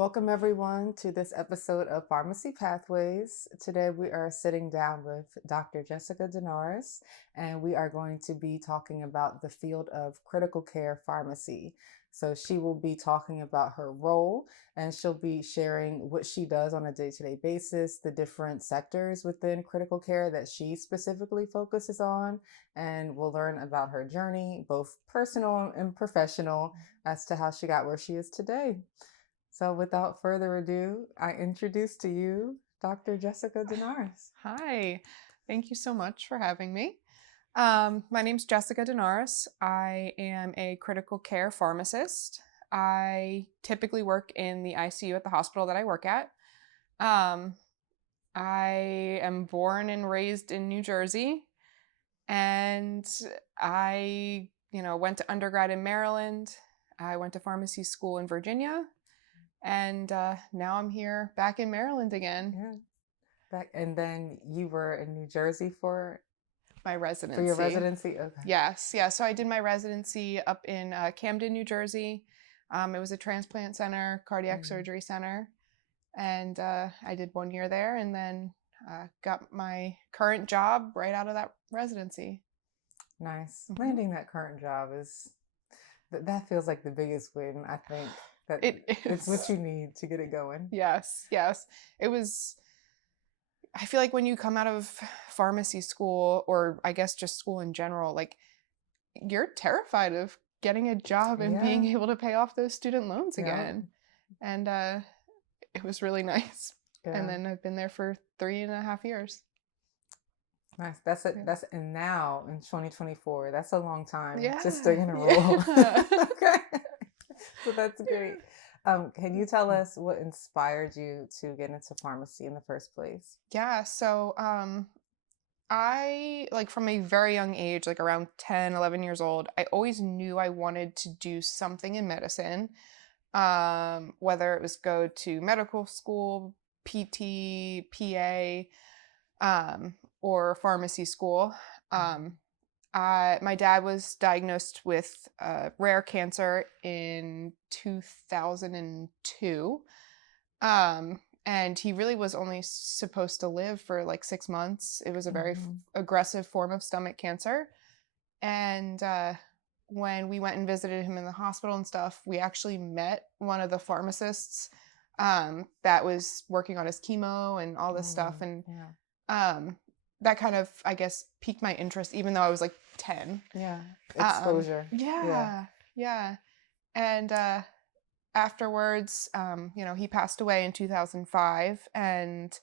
Welcome everyone to this episode of Pharmacy Pathways. Today we are sitting down with Dr. Jessica Daunoras, and we are going to be talking about the field of critical care pharmacy. So she will be talking about her role, and she'll be sharing what she does on a day-to-day basis, the different sectors within critical care that she specifically focuses on, and we'll learn about her journey, both personal and professional, as to how she got where she is today. So without further ado, I introduce to you Dr. Jessica Daunoras. Hi, thank you so much for having me. My name's Jessica Daunoras. I am a critical care pharmacist. I typically work in the ICU at the hospital that I work at. I am born and raised in New Jersey, and I, went to undergrad in Maryland. I went to pharmacy school in Virginia, and now I'm here back in Maryland again. Yeah. And then you were in New Jersey for my residency. For your residency? Okay. Yes. Yeah. So I did my residency up in Camden, New Jersey. It was a transplant center, cardiac surgery center. And I did 1 year there and then got my current job right out of that residency. Nice. Mm-hmm. Landing that current job that feels like the biggest win, I think. It's what you need to get it going. Yes. It was, I feel like when you come out of pharmacy school, or I guess just school in general, like you're terrified of getting a job and being able to pay off those student loans again. And it was really nice. Yeah. And then I've been there for 3.5 years. Nice. That's it. That's and now in 2024. That's a long time to stay in a role. Okay. So that's great. Can you tell us what inspired you to get into pharmacy in the first place? Yeah. So I, from a very young age, like around 10, 11 years old, I always knew I wanted to do something in medicine, whether it was go to medical school, PT, PA, or pharmacy school. My dad was diagnosed with rare cancer in 2002. And he really was only supposed to live for like 6 months. It was a very aggressive form of stomach cancer. And when we went and visited him in the hospital and stuff, we actually met one of the pharmacists that was working on his chemo and all this stuff. And that kind of, I guess, piqued my interest, even though I was like 10. Yeah. Exposure. Yeah. And afterwards, he passed away in 2005. And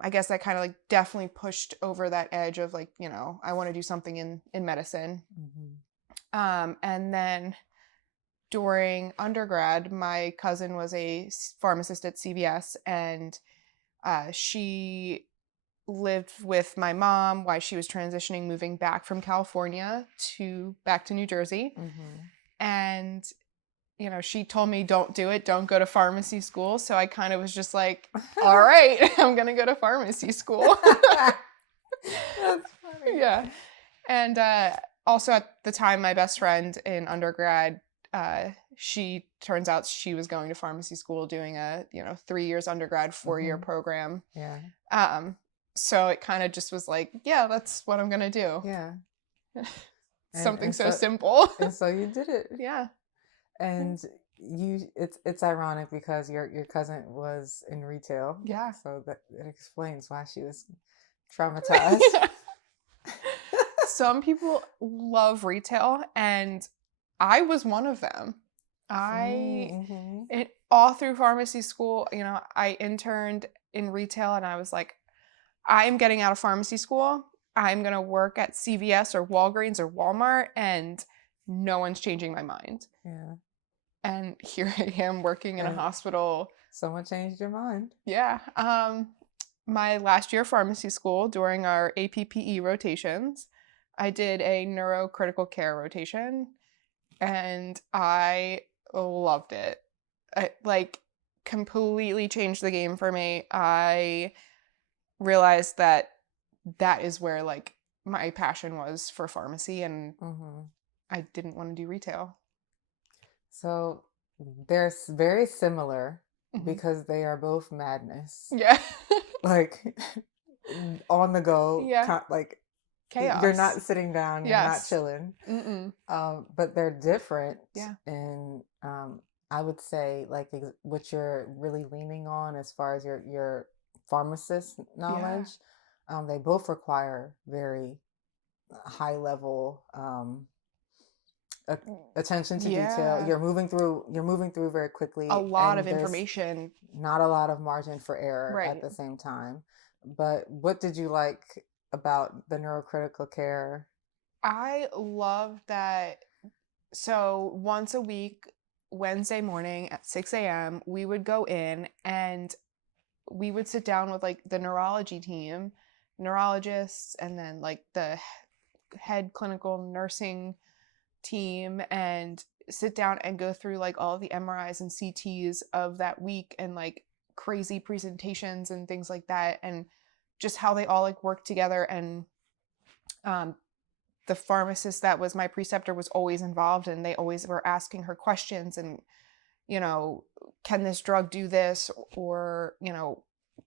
I guess that kind of like definitely pushed over that edge of like, I want to do something in medicine. And then during undergrad, my cousin was a pharmacist at CVS, and she lived with my mom while she was transitioning, moving back from California back to New Jersey. And, she told me, don't do it. Don't go to pharmacy school. So I kind of was just like, all right, I'm going to go to pharmacy school. That's funny. Yeah. And also at the time, my best friend in undergrad, turns out she was going to pharmacy school doing a, 3 years undergrad, 4-year program. Yeah. So it kind of just was like, yeah, that's what I'm going to do. Yeah. Something so simple. And so you did it. Yeah. And it's ironic because your cousin was in retail. Yeah. So that it explains why she was traumatized. Some people love retail, and I was one of them. All through pharmacy school, I interned in retail, and I was like, I'm getting out of pharmacy school. I'm going to work at CVS or Walgreens or Walmart, and no one's changing my mind. Yeah. And here I am working in a hospital. Someone changed your mind. Yeah. My last year of pharmacy school, during our APPE rotations, I did a neurocritical care rotation, and I loved it. It completely changed the game for me. I realized that is where my passion was for pharmacy, and I didn't want to do retail. So They're very similar Mhm. because they are both madness. Yeah. Like on the go, Yeah. like you're Chaos. not sitting down, you're not Yes. chilling. Mm-mm. But they're different Yeah. in, I would say, like what you're really leaning on as far as your pharmacist Yeah. knowledge. They both require very high level attention to detail. Yeah. You're moving through very A quickly, lot of and there's information. not a lot of margin for error at Right. the same time. But what did you like about the neurocritical care? I love that. So once a week, Wednesday morning at 6 a.m., we would go in and we would sit down with like the neurology team, neurologists, and then like the head clinical nursing team, and sit down and go through like all of the MRIs and CTs of that week, and like crazy presentations and things like that, and just how they all like work together. And um, the pharmacist that was my preceptor was always involved, and they always were asking her questions, and you know, can this drug do this, or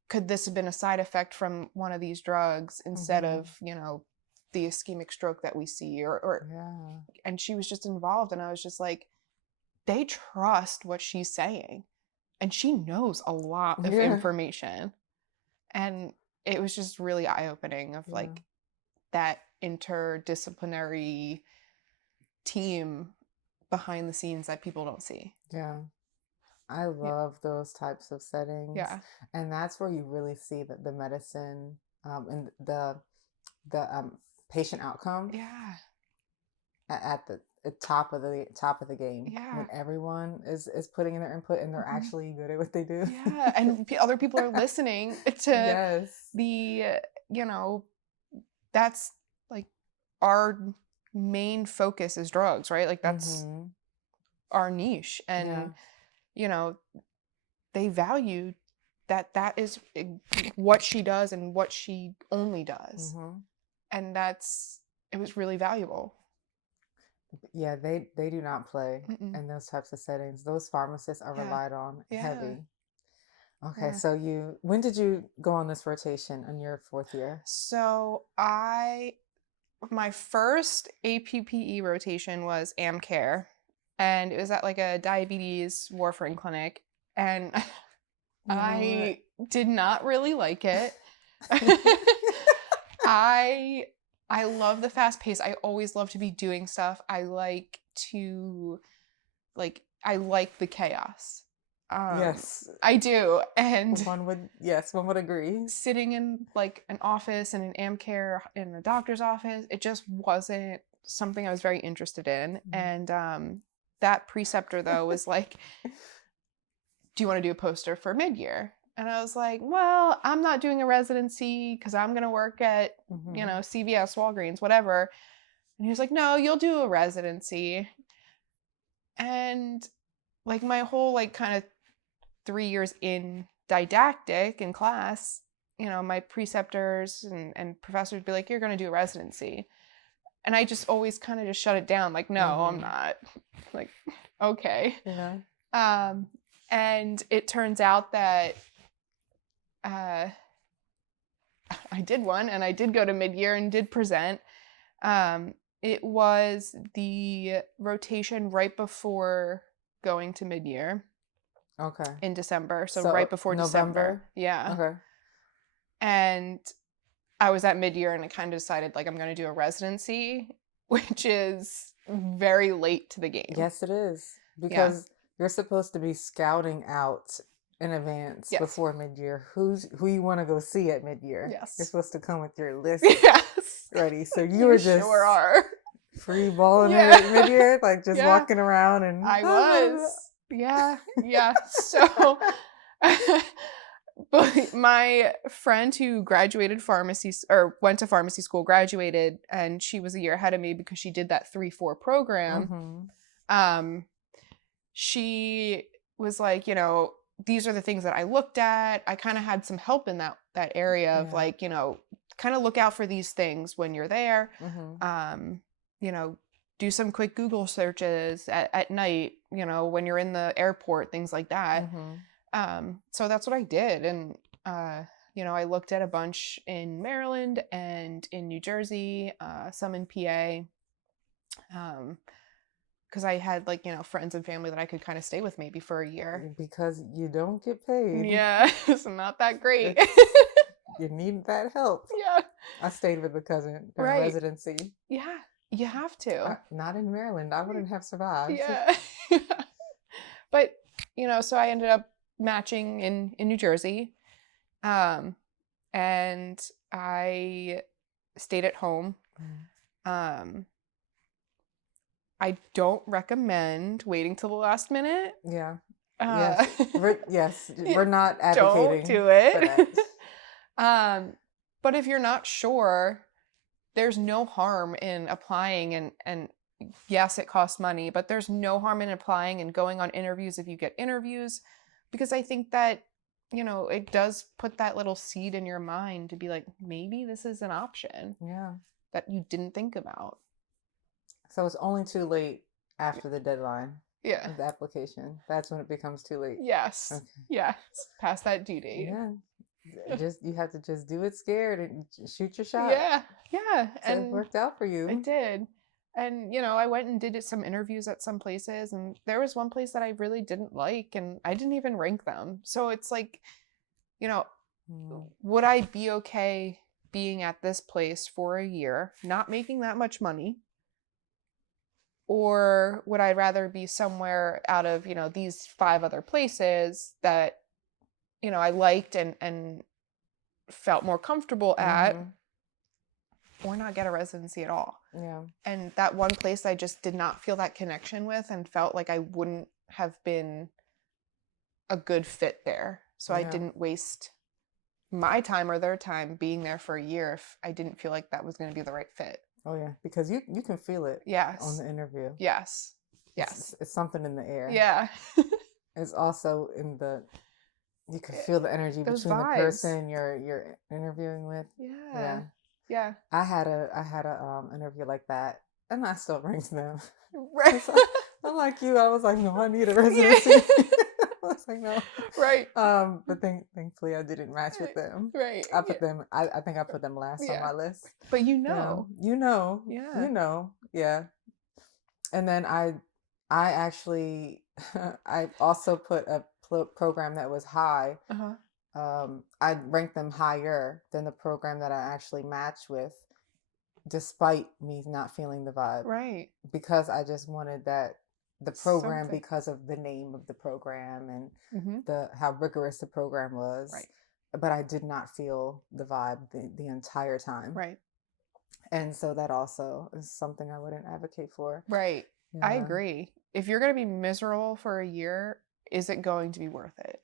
could this have been a side effect from one of these drugs instead Mm-hmm. of the ischemic stroke that we see, or Yeah. and she was just involved, and I was just like, they trust what she's saying, and she knows a lot of Yeah. information. And it was just really eye-opening of Yeah. like that interdisciplinary team behind the scenes that people don't see. Yeah. I Yeah. love those types of settings. Yeah. And that's where you really see that the medicine, and the patient outcome Yeah. at the top of the game, Yeah. when everyone is putting in their input and they're Mhm. actually good at what they do. Yeah, and other people are listening to Yes. the, you know, that's like our main focus is drugs, right? Like that's Mm-hmm. our niche. And Yeah. you know, they value that is what she does and what she only does. Mm-hmm. And it was really valuable. Yeah, they do not play Mm-mm. in those types of settings. Those pharmacists are Yeah. relied on Yeah. heavy. Okay, Yeah. so when did you go on this rotation in your fourth year? So my first APPE rotation was AmCare, and it was at like a diabetes warfarin clinic, and You know I did not really like it. what? I I love the fast pace. I always love to be doing stuff. I like the chaos. Yes, I do. And one would agree. sitting in like an office and an AmCare in a doctor's office, it just wasn't something I was very interested in. Mhm. And that preceptor though was like, do you want to do a poster for mid-year? And I was like, well, I'm not doing a residency because I'm going to work at, Mhm. CVS, Walgreens, whatever. And he was like, no, you'll do a residency. And like my whole like kind of 3 years in didactic in class, my preceptors and professors would be like, you're going to do a residency. And I just always kind of just shut it down. Like, no, I'm Mhm. not. Like, okay. Yeah. Um, and it turns out that uh, I did one, and I did go to mid-year and did present. It was the rotation right before going to mid-year Okay. in December. So right So before December. November. Yeah. Okay. And I was at mid-year, and I kind of decided like I'm going to do a residency, which is very late to the game. Yes, it is Yeah. because you're supposed to be scouting out in advance Yes. before mid-year who you want to go see at mid-year. You're Yes. supposed to come with your list Yes. ready. So you You were just sure are. free balling it Yeah. at mid-year, like just Yeah. walking around and I was. Yeah. Yeah. So but my friend who graduated pharmacy or went to pharmacy school graduated, and she was a year ahead of me because she did that 3-4 program. Mm-hmm. She was like, these are the things that I looked at. I kind of had some help in that area of Yeah. like, kind of look out for these things when you're there. Mm-hmm. You know, do some quick Google searches at night, you know, when you're in the airport, things like that. So that's what I did. And, you know, I looked at a bunch in Maryland and in New Jersey, some in PA, because I had, like, you know, friends and family that I could kind of stay with maybe for a year. Because you don't get paid. Yeah, it's not that great. You need that help. Yeah. I stayed with a cousin during Right. residency. Yeah, you have to. Not in Maryland. I wouldn't have survived. Yeah. But, you know, so I ended up matching in New Jersey. And I stayed at home. I don't recommend waiting till the last minute. Yeah. Yes. We're not advocating. Don't do it. But if you're not sure, there's no harm in applying, and yes, it costs money, but there's no harm in applying and going on interviews if you get interviews, because I think that, you know, it does put that little seed in your mind to be like, maybe this is an option. Yeah. That you didn't think about. So it's only too late after the deadline. Yeah. Of the application. That's when it becomes too late. Yes. Okay. Yes. Past that due date. Yeah. You have to just do it scared and shoot your shot. Yeah. Yeah. So and it worked out for you. It did. And, you know, I went and did some interviews at some places, and there was one place that I really didn't like, and I didn't even rank them. So it's like, you know, would I be okay being at this place for a year, not making that much money? Or would I rather be somewhere out of, you know, these 5 other places that, you know, I liked and felt more comfortable at, or not get a residency at all? Yeah. And that one place I just did not feel that connection with, and felt like I wouldn't have been a good fit there. So I didn't waste my time or their time being there for a year if I didn't feel like that was going to be the right fit. Oh yeah, because you can feel it. Yes. On the interview. Yes. Yes. It's something in the air. Yeah. It's also in the, you can feel the energy between the person you're interviewing with. Yeah. Yeah. I had a interview like that, and I still ranked them. Right. I'm like you. I was like, no, I need a residency. I was like, no. Right. But thankfully I didn't match with them. Right. I put them. I think I put them last on my list. But you know. Yeah. Yeah. And then I actually I also put a program that was high. I ranked them higher than the program that I actually matched with, despite me not feeling the vibe. Right. Because I just wanted the program because of the name of the program and how rigorous the program was. Right. But I did not feel the vibe the entire time. Right. And so that also is something I wouldn't advocate for. Right. Yeah. I agree. If you're going to be miserable for a year, is it going to be worth it?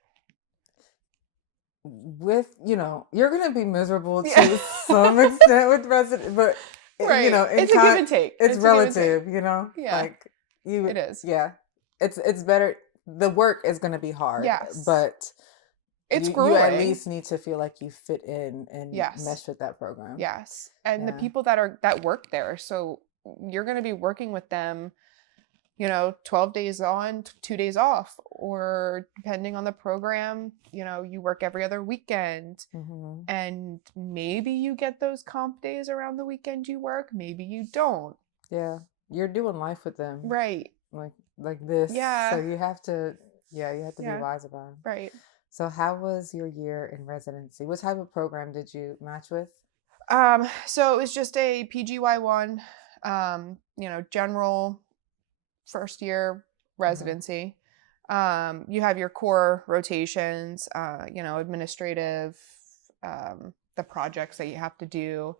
With, you know, you're going to be miserable to some extent with resident, but you know, it's a give and take. It's relative, you know? Yeah. Like it is. Yeah. It's better. The work is going to be hard. Yes. But it's grueling. You at least need to feel like you fit in and mesh with that program. Yes. And the people that work there. So you're going to be working with them, you know, 12 days on, 2 days off, or depending on the program, you know, you work every other weekend, and maybe you get those comp days around the weekend you work. Maybe you don't. Yeah. You're doing life with them. Right. Like this. Yeah. So you have to be wise about it. Right. So how was your year in residency? What type of program did you match with? So it was just a PGY1, you know, general first year residency. You have your core rotations, you know, administrative, the projects that you have to do.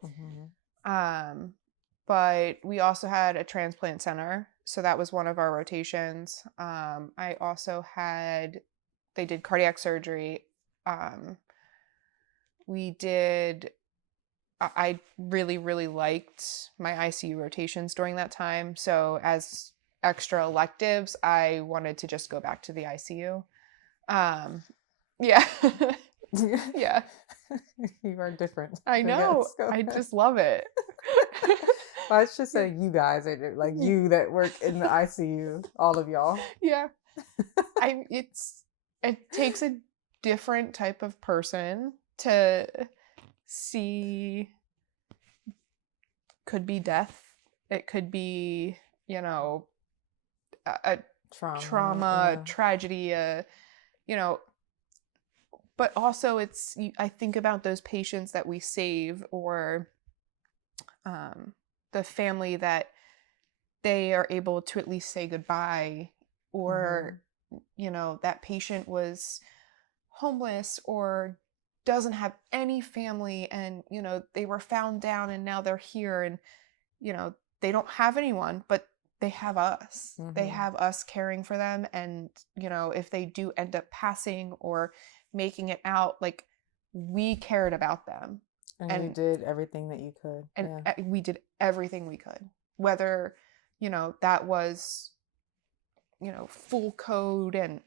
But we also had a transplant center. So that was one of our rotations. I also they did cardiac surgery. I really, really liked my ICU rotations during that time. So as extra electives, I wanted to just go back to the ICU. Yeah. Yeah. You are different. I know. I just love it. Well, I should Yeah. say you guys are like you that work in the ICU, all of y'all. Yeah. It takes a different type of person to see. Could be death. It could be, you know, a trauma, Yeah. tragedy, you know, but also I think about those patients that we save, or the family that they are able to at least say goodbye, or that patient was homeless or doesn't have any family, and they were found down and now they're here, and they don't have anyone, but they have us. They have us caring for them, and if they do end up passing or making it out, like, we cared about them. And you did everything that you could. And we did everything we could, whether that was full code and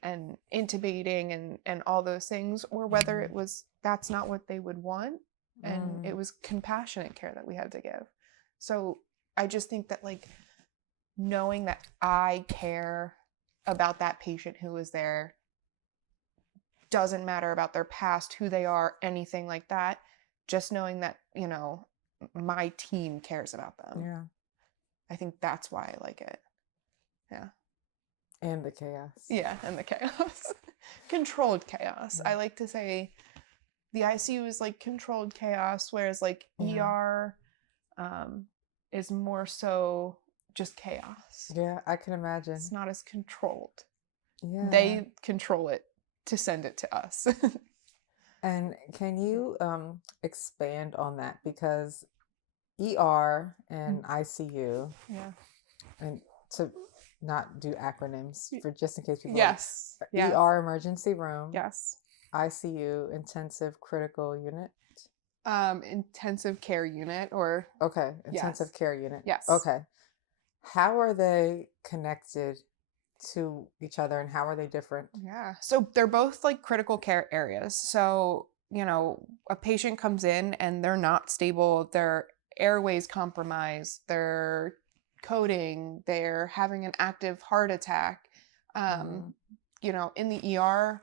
intubating and all those things, or whether it was that's not what they would want, and it was compassionate care that we had to give. So I just think that, like, knowing that I care about that patient who was there, doesn't matter about their past, who they are, anything like that, just knowing that my team cares about them. Yeah. I think that's why I like it. Yeah. And the chaos. Yeah, and the chaos. Controlled chaos. I like to say the ICU is like controlled chaos, whereas like ER is more so just chaos. Yeah, I can imagine. It's not as controlled. Yeah. They control it to send it to us. And can you expand on that? Because ER and ICU, and to not do acronyms for just in case people. Yes. ER, emergency room. Yes. ICU, intensive critical unit. Intensive care unit, or intensive care unit. Yes. Okay. How are they connected to each other, and how are they different? Yeah. So they're both like critical care areas. So, a patient comes in and they're not stable, their airways compromised, they're coding, they're having an active heart attack. In the ER,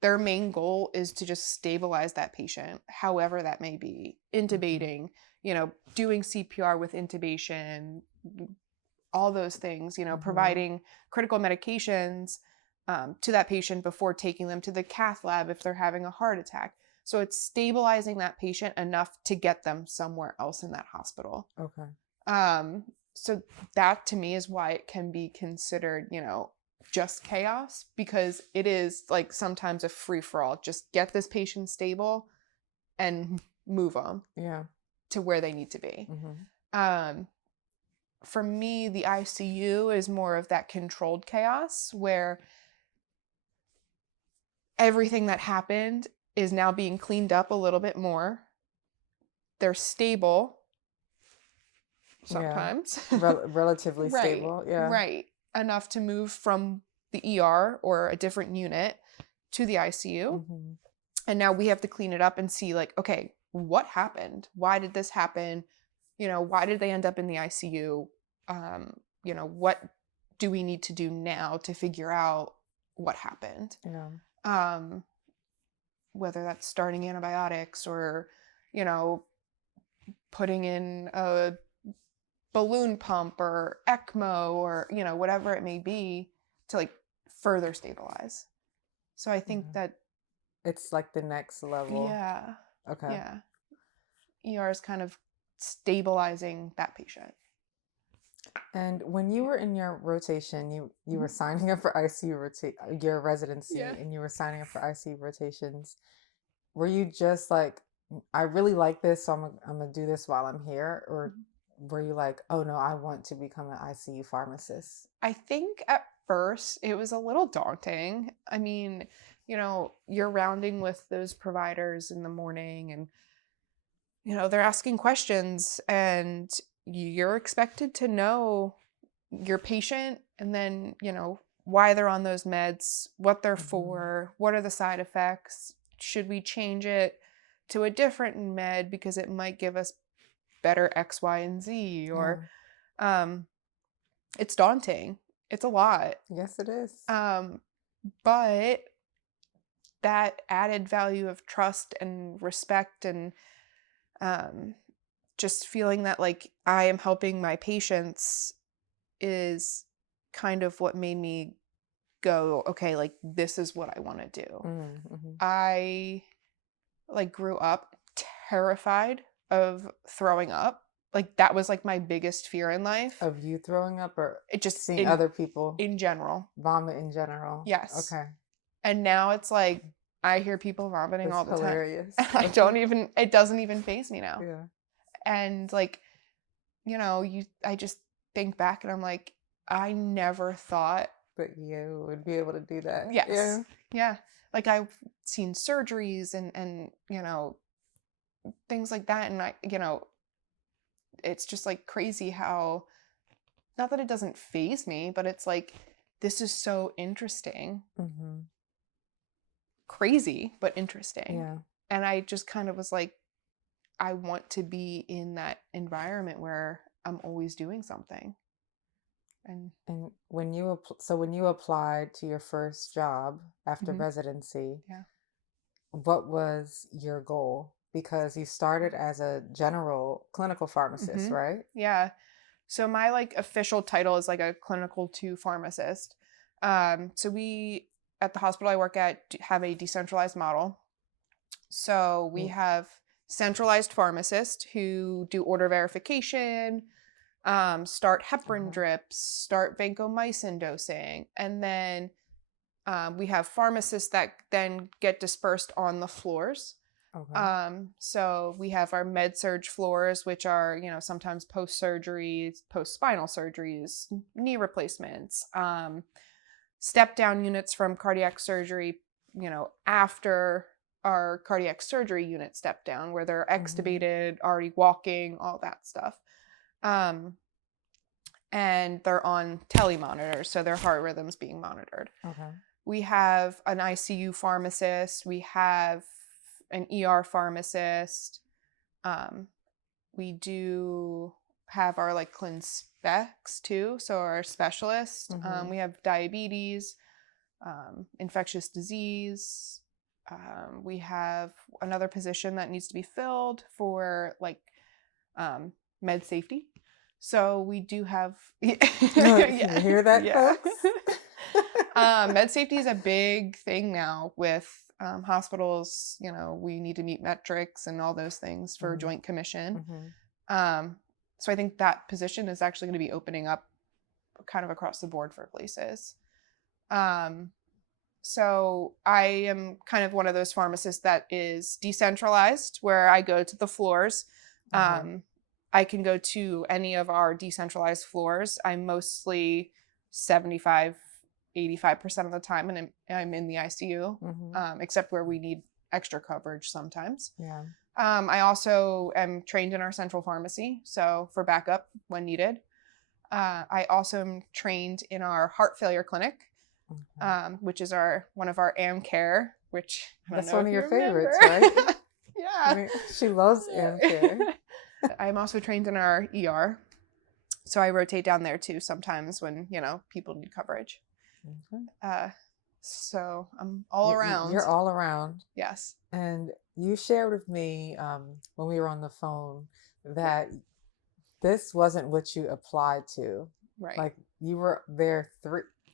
their main goal is to just stabilize that patient, however that may be. Intubating, doing CPR with intubation, all those things, providing critical medications to that patient before taking them to the cath lab if they're having a heart attack. So it's stabilizing that patient enough to get them somewhere else in that hospital. Okay. So that to me is why it can be considered, just chaos, because it is like sometimes a free-for-all. Just get this patient stable and move them to where they need to be. For me, the ICU is more of that controlled chaos, where everything that happened is now being cleaned up a little bit more. They're stable sometimes. Relatively stable. Yeah. Right. Enough to move from the ER or a different unit to the ICU. And now we have to clean it up and see, like, okay, what happened? Why did this happen? Why did they end up in the ICU? What do we need to do now to figure out what happened? Whether that's starting antibiotics or, putting in a balloon pump or ECMO or, whatever it may be to like further stabilize. So I think that it's like the next level. Yeah. Okay. Yeah. ER is kind of stabilizing that patient. And when you were in your rotation, you were signing up for ICU your residency, and you were signing up for ICU rotations. Were you just like, I really like this, so I'm gonna do this while I'm here, or were you like, oh no, I want to become an ICU pharmacist? I think at first it was a little daunting. I mean, you're rounding with those providers in the morning, and they're asking questions, and you're expected to know your patient, and then, why they're on those meds, what they're for, what are the side effects, should we change it to a different med because it might give us better X, Y, and Z, or Yeah. it's daunting. It's a lot. Yes, it is. But that added value of trust and respect and just feeling that like I am helping my patients is kind of what made me go, okay, like this is what I want to do. Mm-hmm. I like grew up terrified of throwing up. Like that was like my biggest fear in life. Of you throwing up, or It just seeing other people in general. vomit in general? Yes. Okay. And now it's like I hear people vomiting It's all the hilarious. time. And it doesn't even faze me now. Yeah. And like, I just think back and I'm like, I never thought. But you would be able to do that. Yes. Yeah. Yeah. Like I've seen surgeries and things like that. And it's just like crazy how, not that it doesn't faze me, but it's like, this is so interesting. Mm-hmm. Crazy, but interesting. Yeah. And I just kind of was like, I want to be in that environment where I'm always doing something. And when you applied to your first job after Mhm. residency, Yeah. what was your goal? Because you started as a general clinical pharmacist, right? Yeah. So my like official title is like a clinical 2 pharmacist. So we at the hospital I work at have a decentralized model. So we have centralized pharmacists who do order verification, start heparin drips, start vancomycin dosing, and then we have pharmacists that then get dispersed on the floors. Okay. So we have our med surge floors, which are, sometimes post surgeries, post spinal surgeries, knee replacements, step down units from cardiac surgery, after our cardiac surgery unit step down, where they're extubated, already walking, all that stuff. And they're on telemonitors, so their heart rhythms being monitored. Okay. We have an ICU pharmacist. We have an ER pharmacist. We do have our like clin specs too, so our specialists. We have diabetes, infectious disease. We have another position that needs to be filled for like med safety. So we do have. You hear that, folks? Med safety is a big thing now with hospitals. We need to meet metrics and all those things for Joint Commission. So I think that position is actually going to be opening up kind of across the board for places. So I am kind of one of those pharmacists that is decentralized, where I go to the floors. I can go to any of our decentralized floors. I'm mostly 75, 85% of the time, and I'm in the ICU, except where we need extra coverage sometimes. Yeah. I also am trained in our central pharmacy, so for backup when needed. I also am trained in our heart failure clinic, which is one of our AmCare, which that's one of your favorites, right? Yeah. I mean, she loves AmCare. I'm also trained in our ER, so I rotate down there too sometimes when people need coverage. So I'm all around. You're all around. Yes. And you shared with me when we were on the phone that this wasn't what you applied to. Right. Like you were there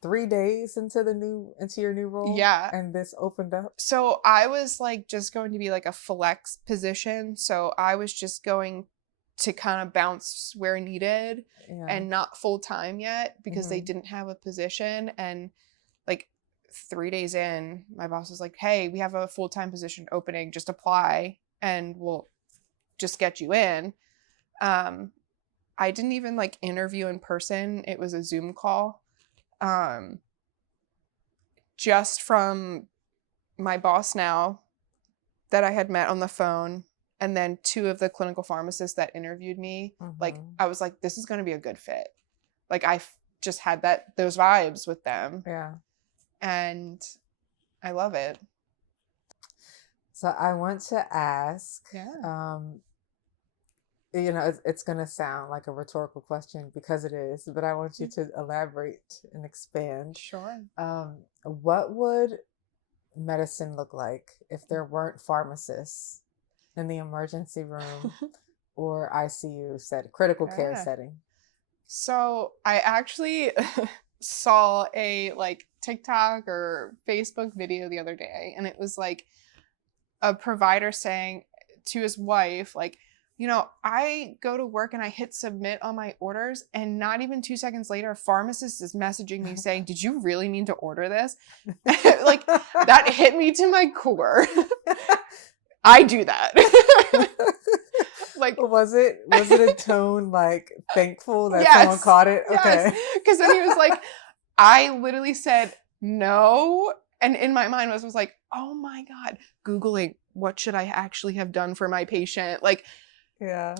3 days into your new role. Yeah. And this opened up. So I was like just going to be like a flex position. So I was just going to kind of bounce where needed and not full time yet because they didn't have a position. And like 3 days in, my boss was like, hey, we have a full-time position opening, just apply and we'll just get you in. I didn't even like interview in person. It was a Zoom call. Just from my boss now that I had met on the phone, and then 2 of the clinical pharmacists that interviewed me, like I was like, this is going to be a good fit. Like I just had those vibes with them. Yeah. And I love it. So I want to ask, it's going to sound like a rhetorical question because it is, but I want you to elaborate and expand. Sure. What would medicine look like if there weren't pharmacists in the emergency room or ICU critical care setting? So I actually saw a like TikTok or Facebook video the other day, and it was like a provider saying to his wife, like, I go to work and I hit submit on my orders, and not even 2 seconds later, a pharmacist is messaging me saying, "Did you really mean to order this?" Like, that hit me to my core. I do that. Like, was it a tone like thankful that someone caught it? Okay. Because then he was like, I literally said no, and in my mind was like, oh my God, Googling what should I actually have done for my patient? Like, yeah,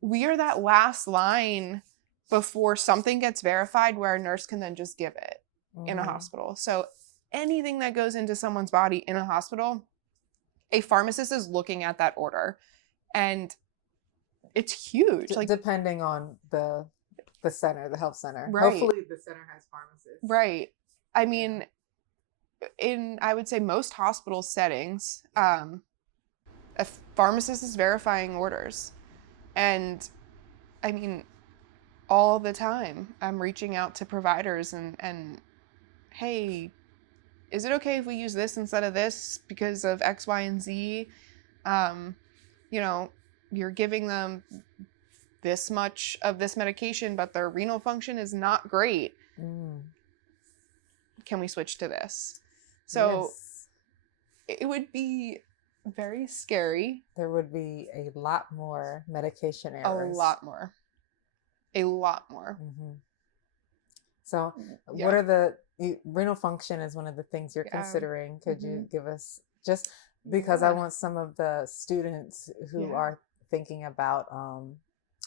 we are that last line before something gets verified where a nurse can then just give it in a hospital. So anything that goes into someone's body in a hospital, a pharmacist is looking at that order. And it's huge. Like, depending on the center, the health center. Right. Hopefully the center has pharmacists. Right. I mean, in, I would say, most hospital settings, a pharmacist is verifying orders. And I mean, all the time I'm reaching out to providers and hey, is it okay if we use this instead of this because of X, Y, and Z? You're giving them this much of this medication, but their renal function is not great. Can we switch to this? So it would be very scary. There would be a lot more medication errors. A lot more. So what are the renal function is one of the things you're considering. Could you give us, just because I want some of the students who are thinking about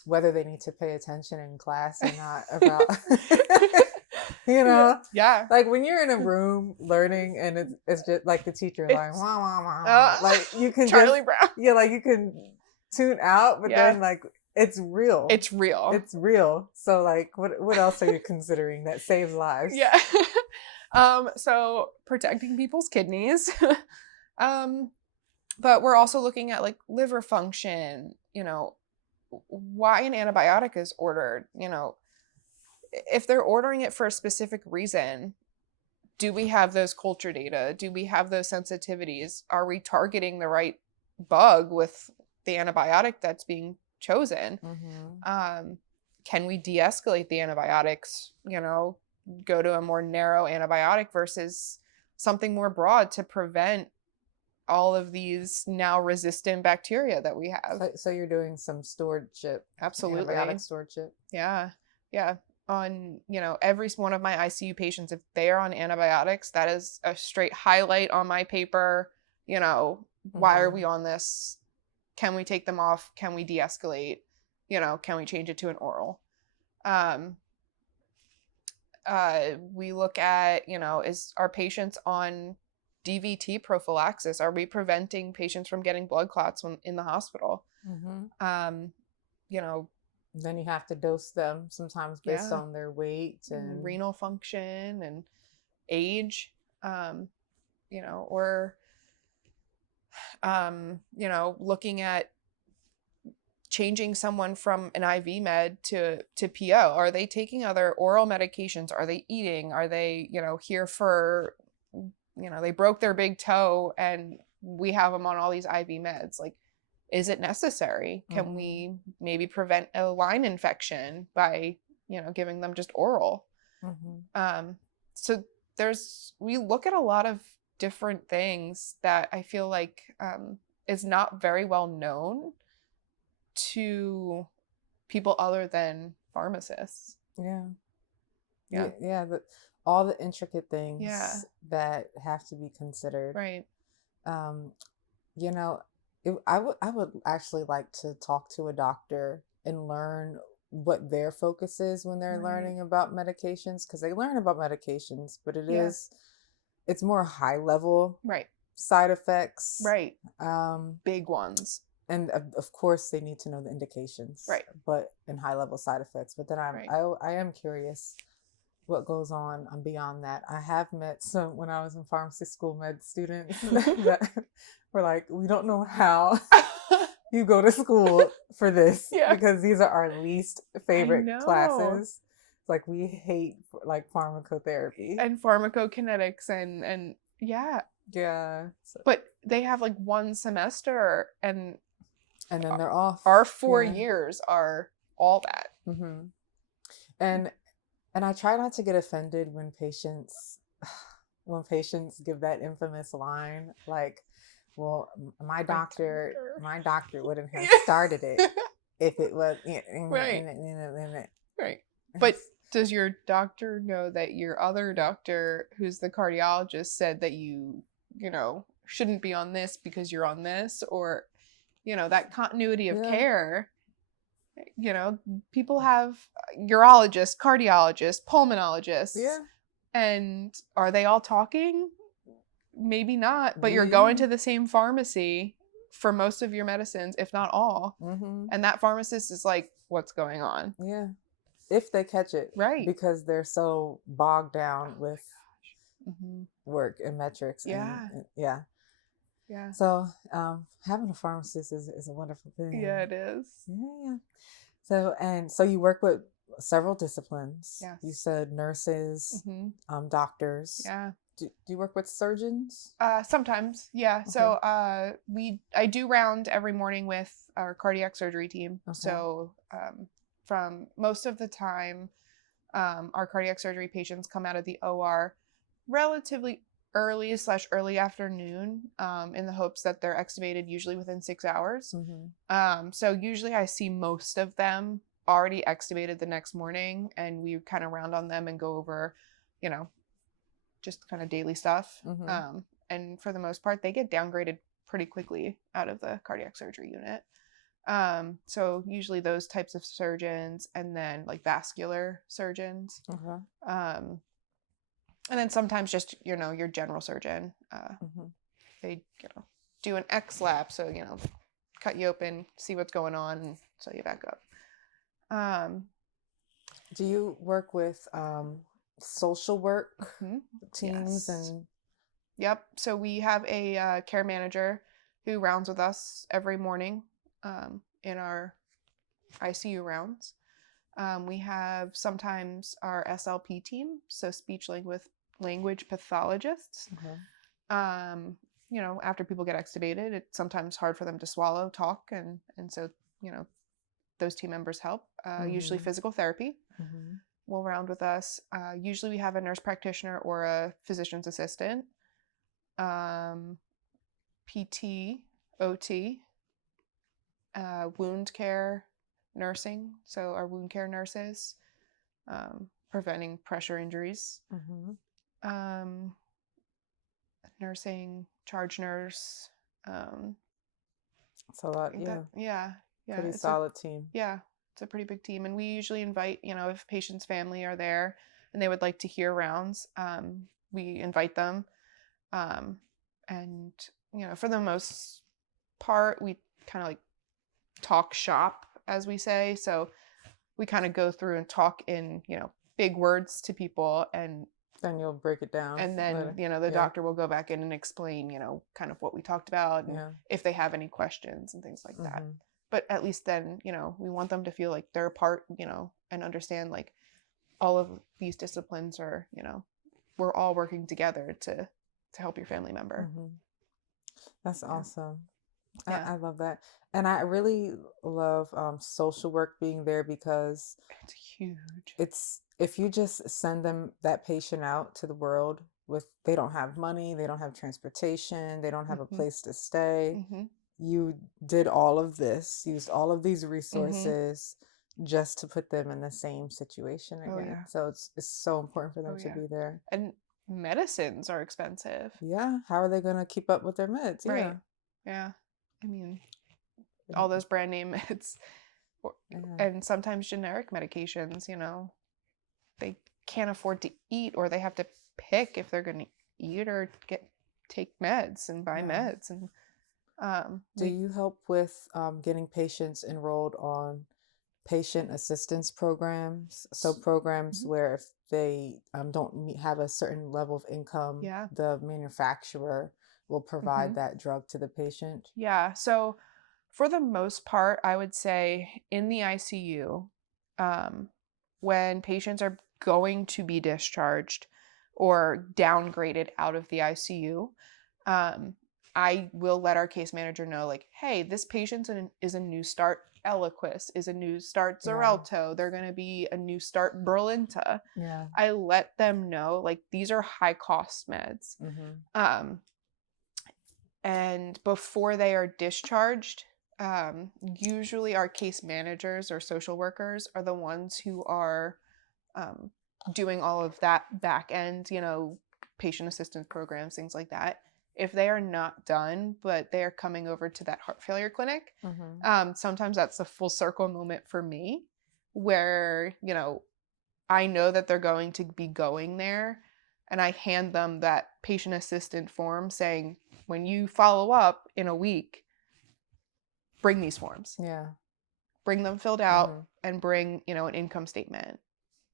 whether they need to pay attention in class or not about like when you're in a room learning and it's just like the teacher like wah, wah, wah. Like you can Charlie Brown. Like you can tune out, but then like it's real. So like what else are you considering that saves lives? So protecting people's kidneys. But we're also looking at like liver function, why an antibiotic is ordered, if they're ordering it for a specific reason, do we have those culture data? Do we have those sensitivities? Are we targeting the right bug with the antibiotic that's being chosen? Can we de-escalate the antibiotics, go to a more narrow antibiotic versus something more broad to prevent all of these now resistant bacteria that we have? So you're doing some stewardship. Absolutely. Antibiotic stewardship. Yeah. On, every one of my ICU patients, if they are on antibiotics, that is a straight highlight on my paper. Why are we on this? Can we take them off? Can we de-escalate? Can we change it to an oral? We look at, is our patients on DVT prophylaxis? Are we preventing patients from getting blood clots when in the hospital? Then you have to dose them sometimes based on their weight and renal function and age, or looking at changing someone from an IV med to PO. Are they taking other oral medications? Are they eating? Are they, here for, they broke their big toe and we have them on all these IV meds? Like, is it necessary? Can we maybe prevent a line infection by, giving them just oral? So we look at a lot of different things that I feel like is not very well known to people other than pharmacists. All the intricate things that have to be considered. Right. I would actually like to talk to a doctor and learn what their focus is when they're learning about medications, because they learn about medications, but it's more high level right side effects, right big ones. and of course they need to know the indications, Right. but in high level side effects. But then Right. I am curious what goes on beyond that. I have met some when I was in pharmacy school med students that were like, we don't know how you go to school for this Yeah. because these are our least I favorite know. classes. Like we hate like pharmacotherapy. And pharmacokinetics and yeah. Yeah. So, But they have like one semester, and and then they're off. our 4 Yeah. years are all that. Mm-hmm. And I try not to get offended when patients give that infamous line like, well, my doctor wouldn't have started it if it was Right. Right. But does your doctor know that your other doctor, who's the cardiologist, said that you shouldn't be on this because you're on this? Or that continuity of care. People have urologists, cardiologists, pulmonologists. Yeah. And are they all talking? Maybe not, but you're going to the same pharmacy for most of your medicines, if not all. Mm-hmm. And that pharmacist is like, what's going on? Yeah. If they catch it. Right. Because they're so bogged down with work and metrics. Yeah. And yeah. Yeah. So having a pharmacist is a wonderful thing. Yeah, it is. Yeah. So you work with several disciplines. Yes. You said nurses, doctors. Yeah. Do you work with surgeons? Sometimes, yeah. Okay. So I do round every morning with our cardiac surgery team. Okay. So from most of the time, our cardiac surgery patients come out of the OR relatively early afternoon, in the hopes that they're extubated usually within 6 hours. So usually I see most of them already extubated the next morning, and we kind of round on them and go over, just kind of daily stuff. And for the most part, they get downgraded pretty quickly out of the cardiac surgery unit. So usually those types of surgeons, and then like vascular surgeons. And then sometimes just, your general surgeon. They, do an X-lap. So, cut you open, see what's going on, and sew you back up. Do you work with social work teams? Yes. And yep. So we have a care manager who rounds with us every morning in our ICU rounds. We have sometimes our SLP team, so speech language pathologists. After people get extubated, it's sometimes hard for them to swallow, talk, and so those team members help. Usually physical therapy will round with us. Usually we have a nurse practitioner or a physician's assistant. PT, OT, wound care, nursing. So our wound care nurses, preventing pressure injuries. Nursing, charge nurse. It's a lot, yeah. Pretty solid team. Yeah, it's a pretty big team. And we usually invite, if patients' family are there and they would like to hear rounds, we invite them. And, for the most part, we kind of like talk shop, as we say. So we kind of go through and talk in, big words to people, and then you'll break it down. And then, later. The doctor will go back in and explain, kind of what we talked about, and if they have any questions and things like that. But at least then, we want them to feel like they're a part, and understand like all of these disciplines are, we're all working together to help your family member. That's awesome. Yeah. I love that. And I really love social work being there, because it's huge. If you just send that patient out to the world they don't have money, they don't have transportation, they don't have a place to stay. You did all of this, used all of these resources just to put them in the same situation again. So it's so important for them to be there. And medicines are expensive. Yeah. How are they going to keep up with their meds? Right. Yeah. I mean, all those brand name meds, and sometimes generic medications, they can't afford to eat, or they have to pick if they're going to eat or take meds and buy meds. And Do you help with getting patients enrolled on patient assistance programs? So programs where if they don't have a certain level of income, Yeah. the manufacturer will provide that drug to the patient? Yeah. So for the most part, I would say in the ICU, when patients are going to be discharged or downgraded out of the ICU, I will let our case manager know, like, hey, this patient is a new start Eliquis, is a new start Xarelto, they're going to be a new start Brilinta. Yeah. I let them know, like, these are high cost meds. And before they are discharged, usually our case managers or social workers are the ones who are doing all of that back end, patient assistance programs, things like that. If they are not done, but they are coming over to that heart failure clinic, sometimes that's a full circle moment for me where, I know that they're going to be going there, and I hand them that patient assistant form saying, when you follow up in a week, bring these forms. Yeah. Bring them filled out and bring, an income statement.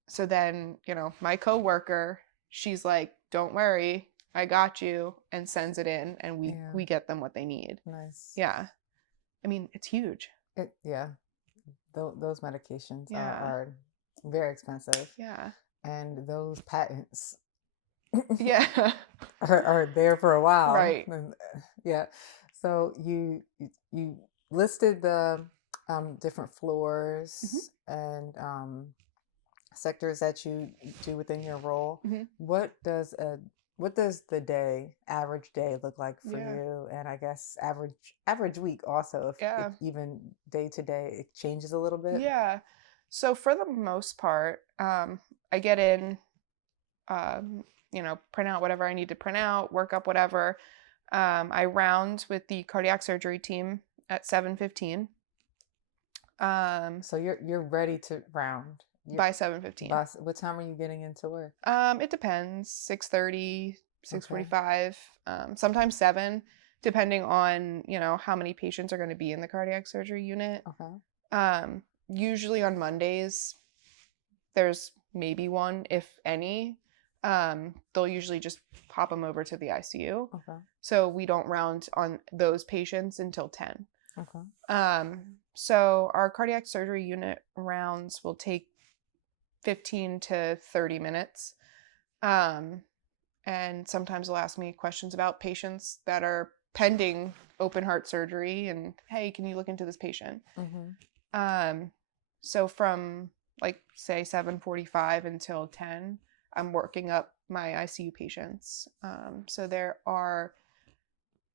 So then, my coworker, she's like, don't worry, I got you, and sends it in, and we get them what they need. Nice. Yeah. I mean, it's huge. Those medications are very expensive. Yeah. And those patents Yeah. are there for a while. Right. Yeah. So you listed the different floors and sectors that you do within your role. What does the average day look like for you? And I guess average week also, if even day to day it changes a little bit. Yeah. So for the most part, I get in, print out whatever I need to print out, work up whatever. I round with the cardiac surgery team at 7:15. So you're ready to round by 7:15. What time are you getting into work? It depends. 6:30, 6:45, sometimes 7, depending on, how many patients are going to be in the cardiac surgery unit. Usually on Mondays, there's maybe one, if any. They'll usually just pop them over to the ICU. So we don't round on those patients until 10. So our cardiac surgery unit rounds will take 15 to 30 minutes. And sometimes they'll ask me questions about patients that are pending open heart surgery and, hey, can you look into this patient? So from say 7:45 until 10, I'm working up my ICU patients. So there are,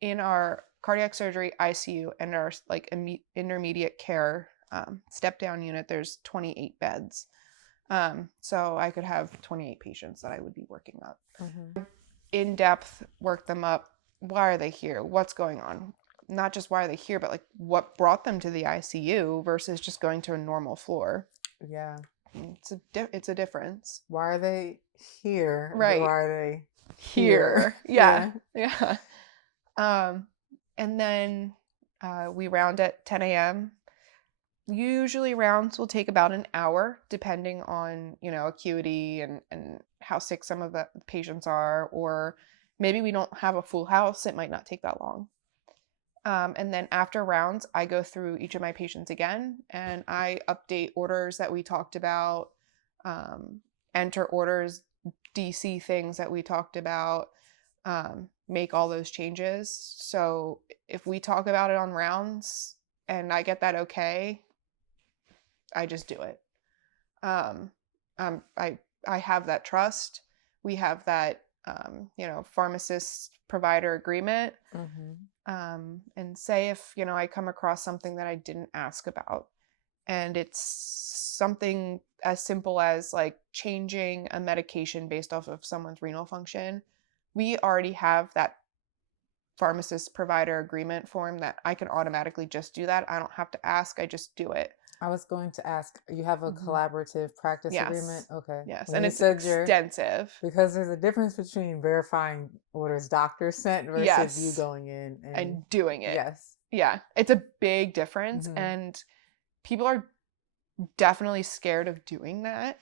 in our cardiac surgery ICU and our intermediate care step down unit, there's 28 beds. So I could have 28 patients that I would be working up. In depth, work them up. Why are they here? What's going on? Not just why are they here, but what brought them to the ICU versus just going to a normal floor. Yeah. It's a difference. Why are they here? Right. Why are they here? Yeah. And then we round at 10 a.m. Usually rounds will take about an hour, depending on, acuity and how sick some of the patients are, or maybe we don't have a full house. It might not take that long. And then after rounds, I go through each of my patients again, and I update orders that we talked about, enter orders, DC things that we talked about, make all those changes. So if we talk about it on rounds and I get that okay, I just do it. I have that trust. We have that, pharmacist provider agreement. And say if, I come across something that I didn't ask about, and it's something as simple as changing a medication based off of someone's renal function, we already have that pharmacist provider agreement form that I can automatically just do that. I don't have to ask. I just do it. I was going to ask, you have a Mhm. collaborative practice Yes. agreement? Okay. Yes, When and you it's said extensive. because there's a difference between verifying orders doctors sent versus you Yes, going in and and doing it. yes. Yeah, it's a big difference, Mm-hmm. and people are definitely scared of doing that.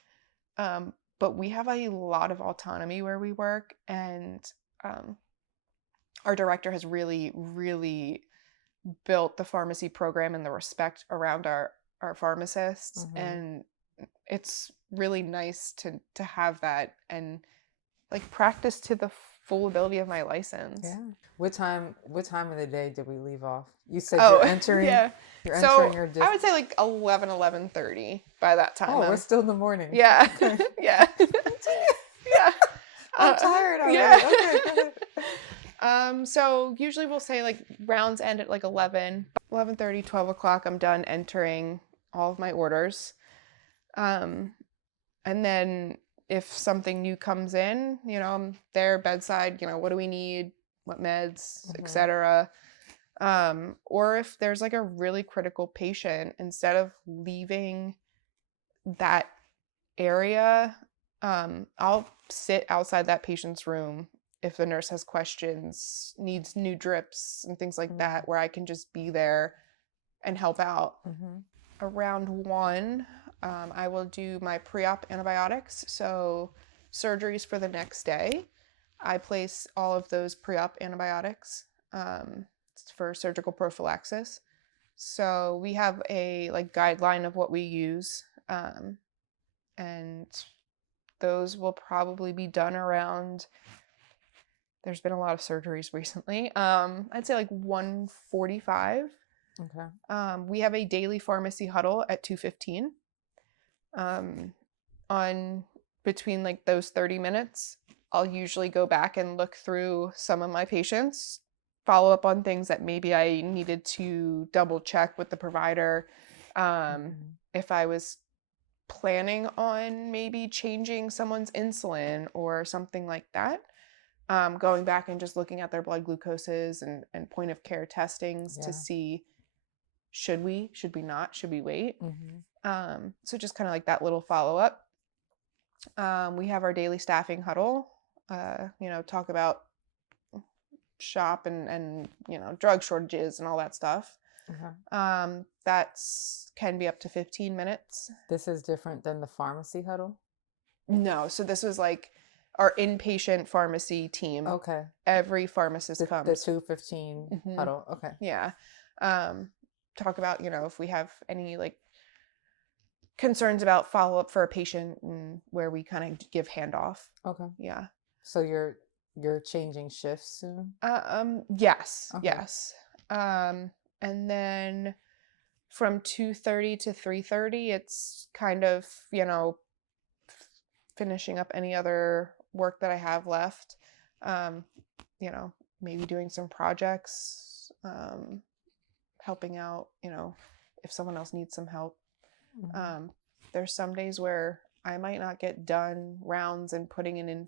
But we have a lot of autonomy where we work, and um, our director has really, really built the pharmacy program and the respect around our pharmacists, Mm-hmm. and it's really nice to have that and like practice to the full ability of my license. Yeah. What time of the day did we leave off? You said Oh, you're entering yeah. you're So entering your I would say like 11:30 by that time. Oh, we're still in the morning. Yeah. Okay. Yeah. Yeah. I'm tired already. Yeah. Okay, go ahead. So usually we'll say like rounds end at like 11:30, 12 o'clock. I'm done entering all of my orders. And then if something new comes in, I'm there bedside, what do we need? What meds, Mhm. etc. Or if there's like a really critical patient, instead of leaving that area, I'll sit outside that patient's room if the nurse has questions, needs new drips and things like that, where I can just be there and help out. Around 1, I will do my pre-op antibiotics, so surgeries for the next day. I place all of those pre-op antibiotics for surgical prophylaxis. So we have a like guideline of what we use, and those will probably be done around. There's been a lot of surgeries recently. I'd say like 1:45. Okay. We have a daily pharmacy huddle at 2:15. On between like those 30 minutes, I'll usually go back and look through some of my patients, follow up on things that maybe I needed to double check with the provider. If I was planning on maybe changing someone's insulin or something like that, going back and just looking at their blood glucoses and point of care testings to see should we not, should we wait. So just kind of like that little follow up. We have our daily staffing huddle, talk about shop and drug shortages and all that stuff. That's can be up to 15 minutes. This is different than the pharmacy huddle? No, so this was like our inpatient pharmacy team. Okay. Every pharmacist comes. The 2:15 huddle. Okay. Yeah. Talk about, if we have any like concerns about follow-up for a patient, and where we kind of give handoff. Okay. Yeah. So you're changing shifts soon? Yes. Okay. Yes. And then from 2:30 to 3:30, it's kind of, finishing up any other work that I have left. Maybe doing some projects, helping out, if someone else needs some help. There's some days where I might not get done rounds and putting in,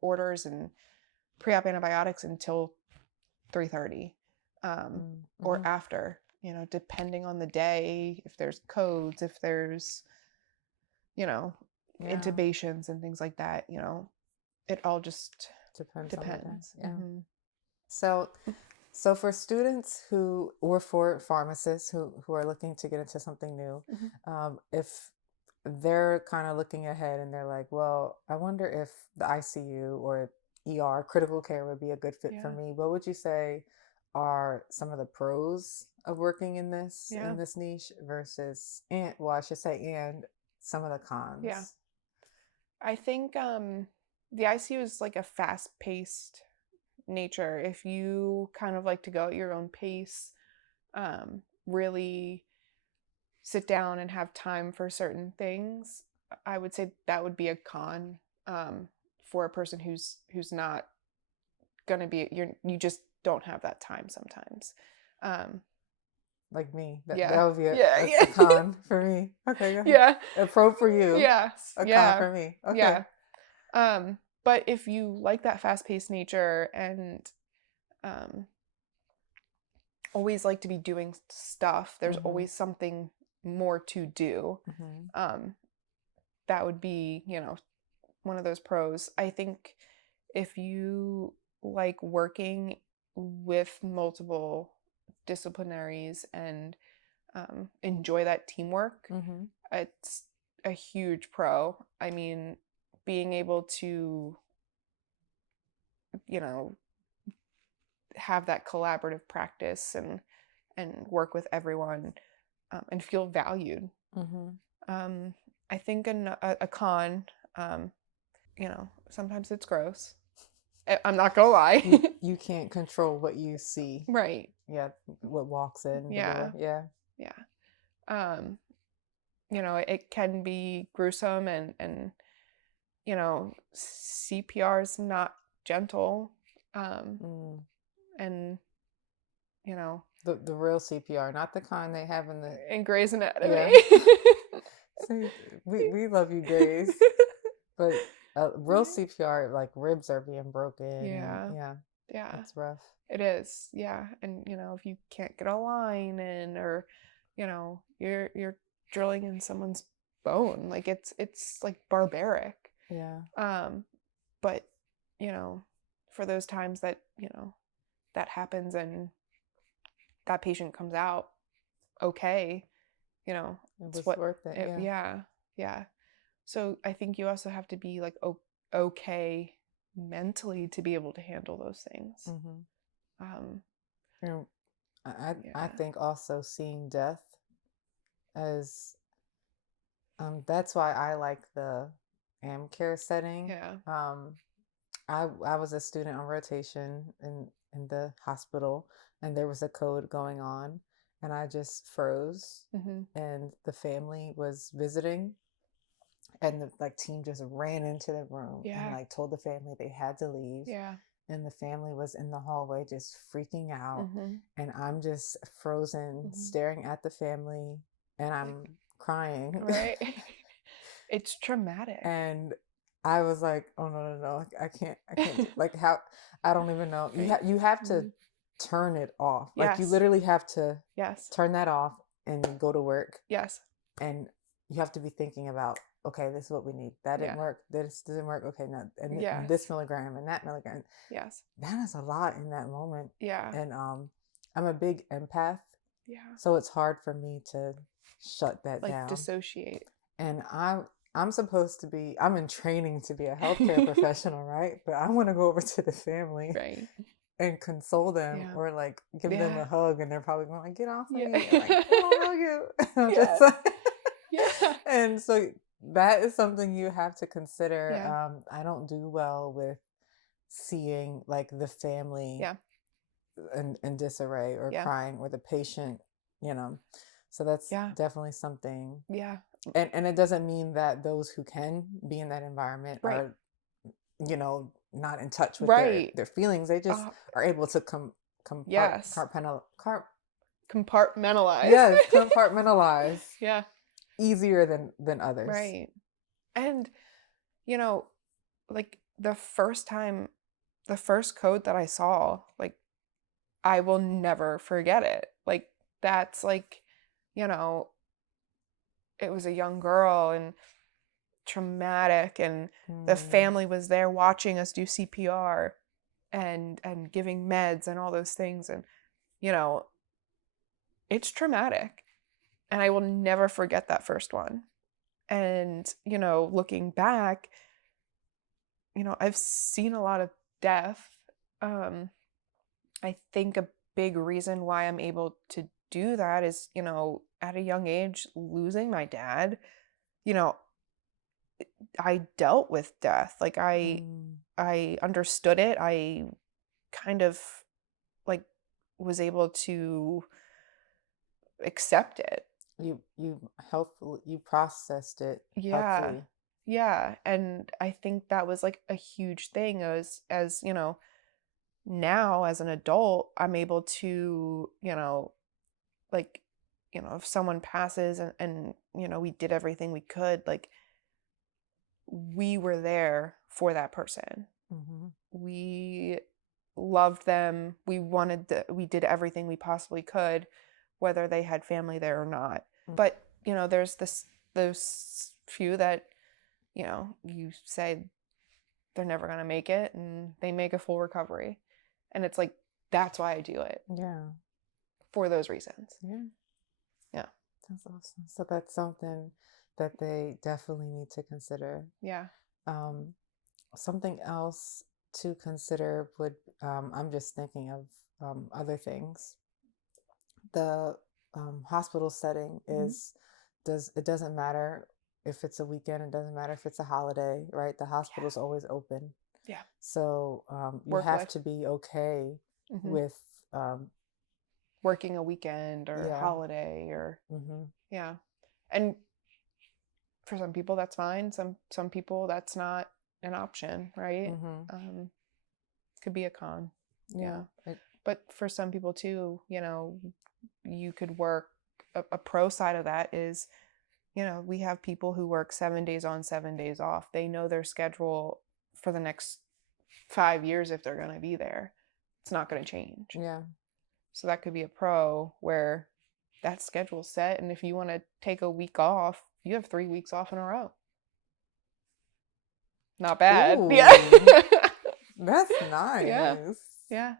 orders and pre-op antibiotics until 3:30, or after, depending on the day, if there's codes, if there's, intubations and things like that, it all just depends. Yeah. So for students or for pharmacists who are looking to get into something new, if they're kind of looking ahead and they're like, well, I wonder if the ICU or ER, critical care, would be a good fit for me, what would you say are some of the pros of working in this niche versus, and some of the cons? Yeah. I think the ICU is like a fast-paced nature. If you kind of like to go at your own pace, really sit down and have time for certain things, I would say that would be a con for a person who's not gonna be, you just don't have that time sometimes. Like me, that would be a con for me. Okay, go ahead. Yeah. A pro for you. Yes. A con for me. Okay. Yeah. But if you like that fast-paced nature and always like to be doing stuff, there's always something more to do. That would be, one of those pros. I think if you like working with multiple disciplinaries and enjoy that teamwork, it's a huge pro. I mean, being able to, have that collaborative practice and work with everyone and feel valued. I think a con, sometimes it's gross. I'm not gonna lie. You can't control what you see. Right. Yeah. What walks in the door. Yeah. Yeah. It can be gruesome and CPR is not gentle. And the real CPR, not the kind they have in Grey's Anatomy. Yeah. See, we love you, Grey's, but real CPR, like ribs are being broken. Yeah. It's rough. It is. Yeah. And if you can't get a line in, or you're drilling in someone's bone, like it's like barbaric. Yeah. But for those times that that happens and that patient comes out okay, it was worth it. Yeah. So I think you also have to be like okay mentally to be able to handle those things. I think also seeing death as that's why I like the AmCare setting. I was a student on rotation in the hospital, and there was a code going on, and I just froze. And the family was visiting, and the team just ran into the room and told the family they had to leave. And the family was in the hallway just freaking out, and I'm just frozen, staring at the family, and I'm crying. Right. It's traumatic. And I was like, oh no, I can't like how, I don't even know. You have to turn it off. Like you literally have to turn that off and go to work. And you have to be thinking about, okay, this is what we need. That didn't work. This didn't work. Okay, no, and this milligram and that milligram. That is a lot in that moment. And I'm a big empath. So it's hard for me to shut that down. Dissociate. And I'm supposed to be, I'm in training to be a healthcare professional, right? But I want to go over to the family and console them or give them a hug, and they're probably going like, get off me. Like, I don't know you. I'm just like, And so that is something you have to consider. I don't do well with seeing the family in disarray or crying, or the patient, So that's definitely something. And it doesn't mean that those who can be in that environment are, not in touch with their feelings. They just are able to compartmentalize. Yes, compartmentalize. Easier than others. Right. And, the first code that I saw, I will never forget it. That's it was a young girl and traumatic, and the family was there watching us do CPR and giving meds and all those things, and it's traumatic, and I will never forget that first one. And looking back, I've seen a lot of death. I think a big reason why I'm able to do that is, at a young age, losing my dad, I dealt with death. I understood it. I kind of was able to accept it. You processed it. Helpfully. Yeah. And I think that was a huge thing as now as an adult, I'm able to, if someone passes and we did everything we could, we were there for that person. We loved them. We did everything we possibly could, whether they had family there or not. But you know, there's those few that, you know, you say they're never going to make it and they make a full recovery. And it's like, that's why I do it. Yeah. For those reasons. Yeah. Yeah. That's awesome. So that's something that they definitely need to consider. Yeah. Something else to consider would, I'm just thinking of other things. The hospital setting is, it doesn't matter if it's a weekend, it doesn't matter if it's a holiday, right? The hospital's always open. Yeah. So you Work have life. to be okay with working a weekend or yeah. holiday or yeah. And for some people that's fine. Some people that's not an option, right? Could be a con. Yeah. But for some people too, you know, you could work a pro side of that is, you know, we have people who work 7 days on, 7 days off. They know their schedule for the next 5 years if they're going to be there. It's not going to change. Yeah. So that could be a pro where that schedule's set, and if you want to take a week off, you have 3 weeks off in a row. Not bad. Ooh, yeah. That's nice. Yeah. Yeah.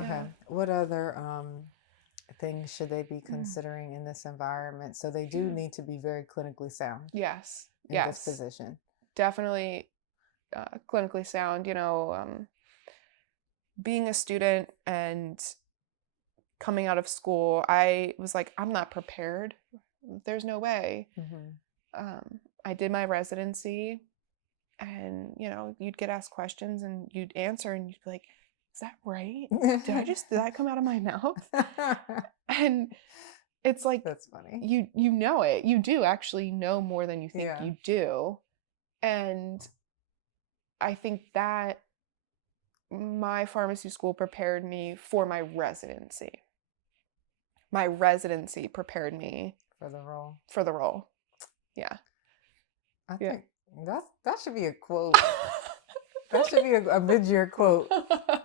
Okay. Yeah. What other things should they be considering in this environment? So they do need to be very clinically sound. Yes. In this position. Definitely clinically sound. You know, being a student and coming out of school, I was like, I'm not prepared. There's no way. I did my residency, and you know, you'd get asked questions and you'd answer and you'd be like, is that right? Did that come out of my mouth? And it's like, that's funny. You know it. You do actually know more than you think you do. And I think that my pharmacy school prepared me for my residency. My residency prepared me for the role. For the role. Yeah. I think that should be a quote. That should be a mid-year quote.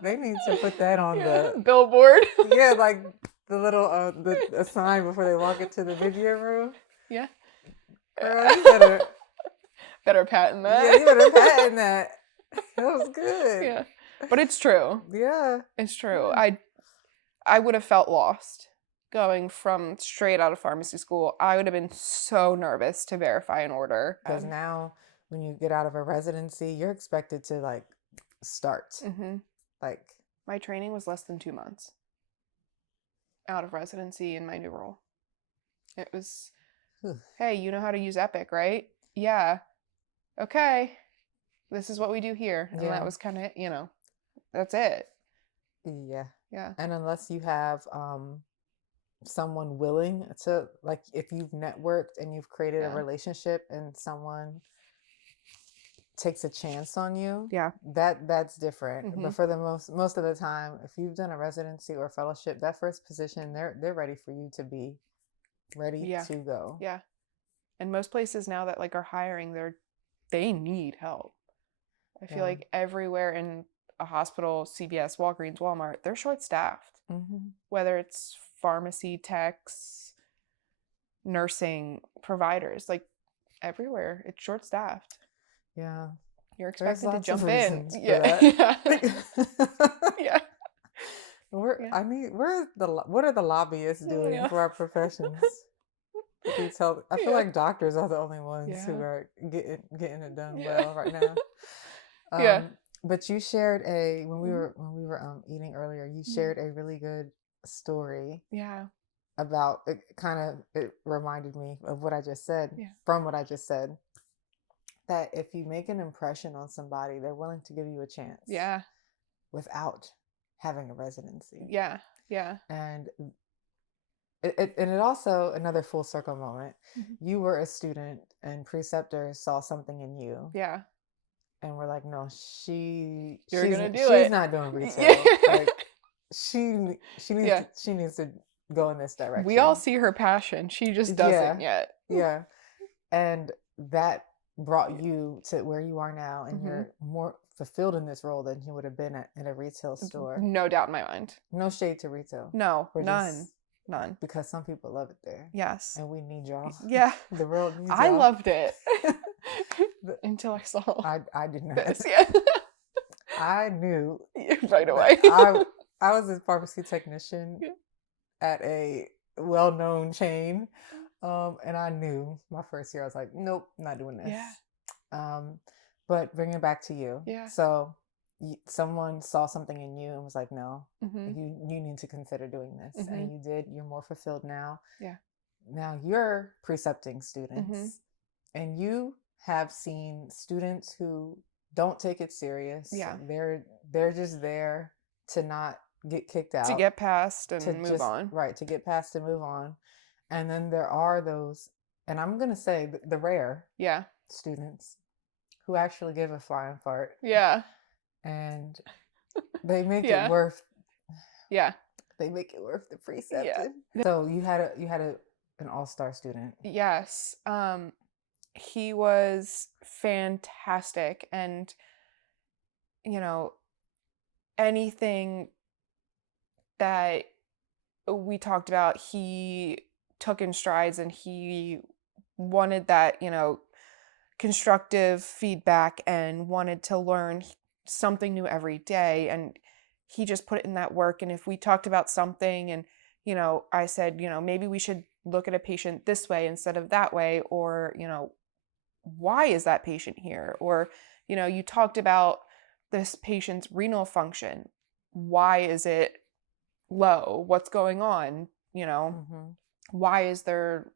They need to put that on the billboard. Yeah, like the little a sign before they walk into the mid-year room. Yeah. Girl, you better patent that. Yeah, you better patent that. That was good. Yeah. But it's true. Yeah. It's true. Yeah. I would have felt lost going from straight out of pharmacy school. I would have been so nervous to verify an order. Because now when you get out of a residency, you're expected to like start. Like my training was less than 2 months out of residency in my new role. It was, hey, you know how to use Epic, right? Yeah. Okay. This is what we do here. And that was kind of, you know, that's it. Yeah. Yeah. And unless you have someone willing to, like, if you've networked and you've created a relationship and someone takes a chance on you, that's different. But for the most of the time, if you've done a residency or fellowship, that first position, they're ready for you to be ready to go. Yeah. And most places now that like are hiring, they need help. I feel like everywhere in a hospital, CVS, Walgreens, Walmart, they're short-staffed. Whether it's pharmacy techs, nursing providers, like everywhere, it's short-staffed. Yeah. You're expected to jump in. Yeah. Yeah. What are the lobbyists doing for our professions? I feel like doctors are the only ones who are getting it done well right now. But you shared when we were eating earlier, you shared a really good story. Yeah. About it. It reminded me of what I just said. From what I just said, that if you make an impression on somebody, they're willing to give you a chance. Yeah. Without having a residency. Yeah. Yeah. And it also, another full circle moment. You were a student and preceptors saw something in you. Yeah. And we're like, no, she's not doing retail. Like she needs to go in this direction. We all see her passion. She just doesn't yet. Yeah. And that brought you to where you are now, and you're more fulfilled in this role than you would have been at a retail store. No doubt in my mind. No shade to retail. No, none. None. Because some people love it there. Yes. And we need y'all. Yeah. The world needs y'all. I loved it. Until I saw I did not. this. Yeah. I knew right away. I was a pharmacy technician at a well-known chain. And I knew my first year, I was like, nope, not doing this. Yeah. But bringing it back to you. Yeah. So someone saw something in you and was like, no, Mm-hmm. you need to consider doing this. Mm-hmm. And you did. You're more fulfilled now. Yeah. Now you're precepting students. Mm-hmm. And you have seen students who don't take it serious. Yeah. They're just there to not get kicked out. To get past and move on. Right, to get past and move on. And then there are those, and I'm going to say the rare students who actually give a flying fart. Yeah. And they make it worth. Yeah. They make it worth the precepting. Yeah. So you had an all-star student. Yes. He was fantastic, and anything that we talked about, he took in strides, and he wanted that, constructive feedback and wanted to learn something new every day. And he just put it in that work. And if we talked about something and, I said, maybe we should look at a patient this way instead of that way, or, why is that patient here? Or, you talked about this patient's renal function. Why is it low? What's going on? Mm-hmm. Why is their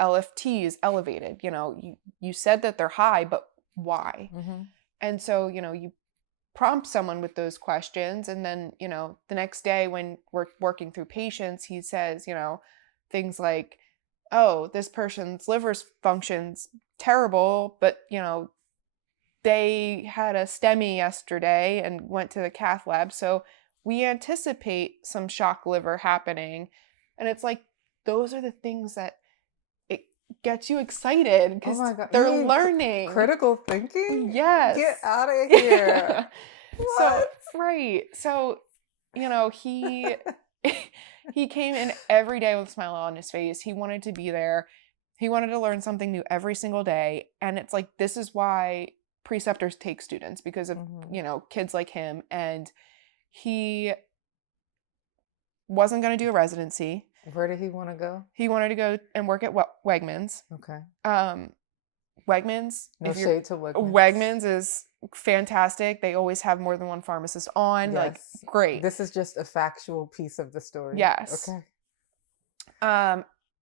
LFTs elevated? You said that they're high, but why? Mm-hmm. And so, you prompt someone with those questions. And then, the next day when we're working through patients, he says, things like, oh, this person's liver function's terrible, but, they had a STEMI yesterday and went to the cath lab. So we anticipate some shock liver happening. And it's like, those are the things that it gets you excited because they're learning. Critical thinking? Yes. Get out of here. So, right. So, he came in every day with a smile on his face. He wanted to be there. He wanted to learn something new every single day. And it's like, this is why preceptors take students, because of, kids like him. And he wasn't going to do a residency. Where did he want to go? He wanted to go and work at Wegmans. Okay. Wegmans. No shade to Wegmans. Wegmans is fantastic. They always have more than one pharmacist on. Yes. Like, great. This is just a factual piece of the story. Yes. Okay.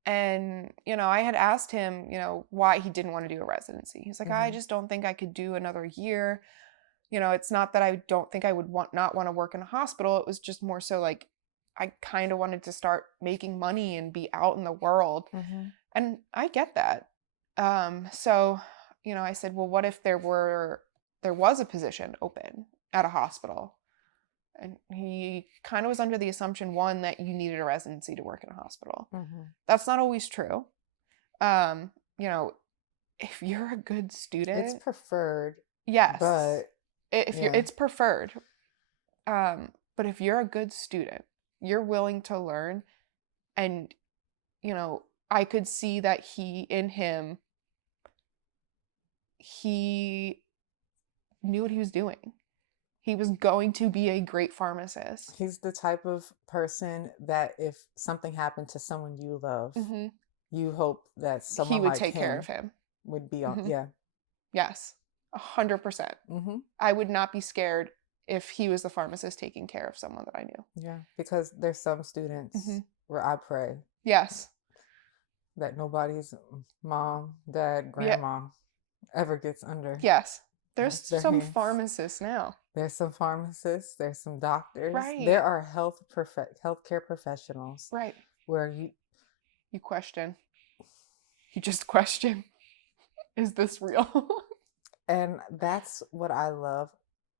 And, I had asked him, why he didn't want to do a residency. He's like, I just don't think I could do another year. It's not that I don't think I would not want to work in a hospital. It was just more so like, I kind of wanted to start making money and be out in the world. Mm-hmm. And I get that. So, I said, well, what if there was a position open at a hospital? And he kind of was under the assumption, one, that you needed a residency to work in a hospital. Mm-hmm. That's not always true. If you're a good student, it's preferred. Yes. But it's preferred. But if you're a good student, you're willing to learn. And, I could see that he knew what he was doing. He was going to be a great pharmacist. He's the type of person that if something happened to someone you love, mm-hmm. you hope that someone he would take care of him. Would be on, mm-hmm. Yeah. Yes, 100%. Mm-hmm. I would not be scared if he was the pharmacist taking care of someone that I knew. Yeah, because there's some students mm-hmm. where I pray. Yes. That nobody's mom, dad, grandma ever gets under. Yes. There's some hands. Pharmacists now. There's some pharmacists. There's some doctors. Right. There are healthcare professionals. Right. Where you question. You just question. Is this real? And that's what I love.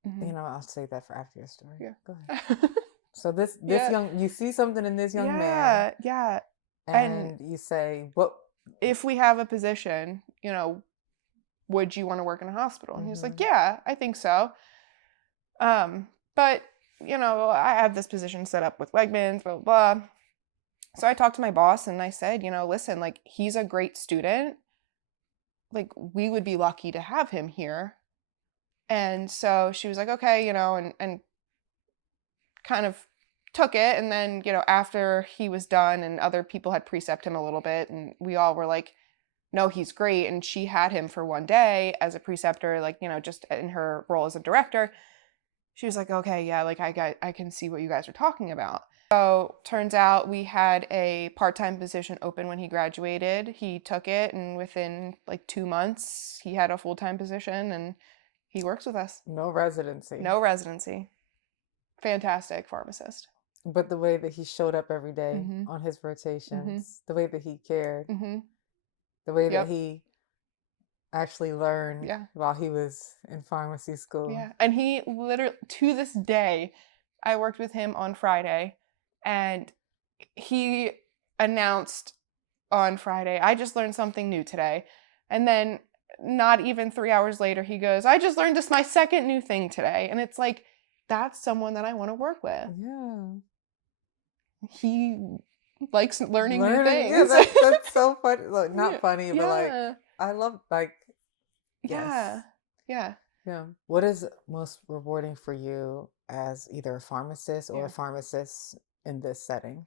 Mm-hmm. I'll say that for after your story. Yeah. Go ahead. So this young, you see something in this young man. Yeah. And you say, what? If we have a position, would you want to work in a hospital? And mm-hmm. he was like, yeah, I think so. But, I have this position set up with Wegmans, blah, blah, blah. So I talked to my boss and I said, listen, like, he's a great student. Like, we would be lucky to have him here. And so she was like, okay, and kind of took it. And then, after he was done and other people had precept him a little bit, and we all were like, no, he's great. And she had him for one day as a preceptor, like, just in her role as a director. She was like, okay, yeah, like I can see what you guys are talking about. So turns out we had a part-time position open when he graduated. He took it, and within like 2 months, he had a full-time position, and he works with us. No residency. No residency. Fantastic pharmacist. But the way that he showed up every day Mm-hmm. on his rotations, Mm-hmm. the way that he cared, Mm-hmm. the way that Yep. he actually learned Yeah. while he was in pharmacy school. Yeah. And he literally, to this day, I worked with him on Friday, and he announced on Friday, I just learned something new today. And then not even 3 hours later, he goes, I just learned this my second new thing today. And it's like, that's someone that I want to work with. Yeah. He likes learning new things. Yeah, that's so funny. Look, not Yeah. funny, but like, Yeah. I love, like, Yeah. yes. Yeah. Yeah. What is most rewarding for you as either a pharmacist or Yeah. a pharmacist in this setting?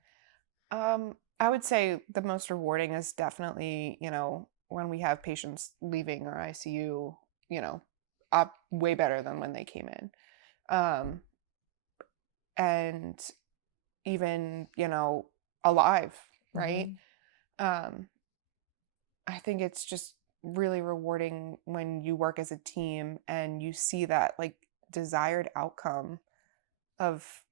I would say the most rewarding is definitely, when we have patients leaving our ICU, up way better than when they came in. And even, alive, right? Mm-hmm. I think it's just really rewarding when you work as a team and you see that like desired outcome of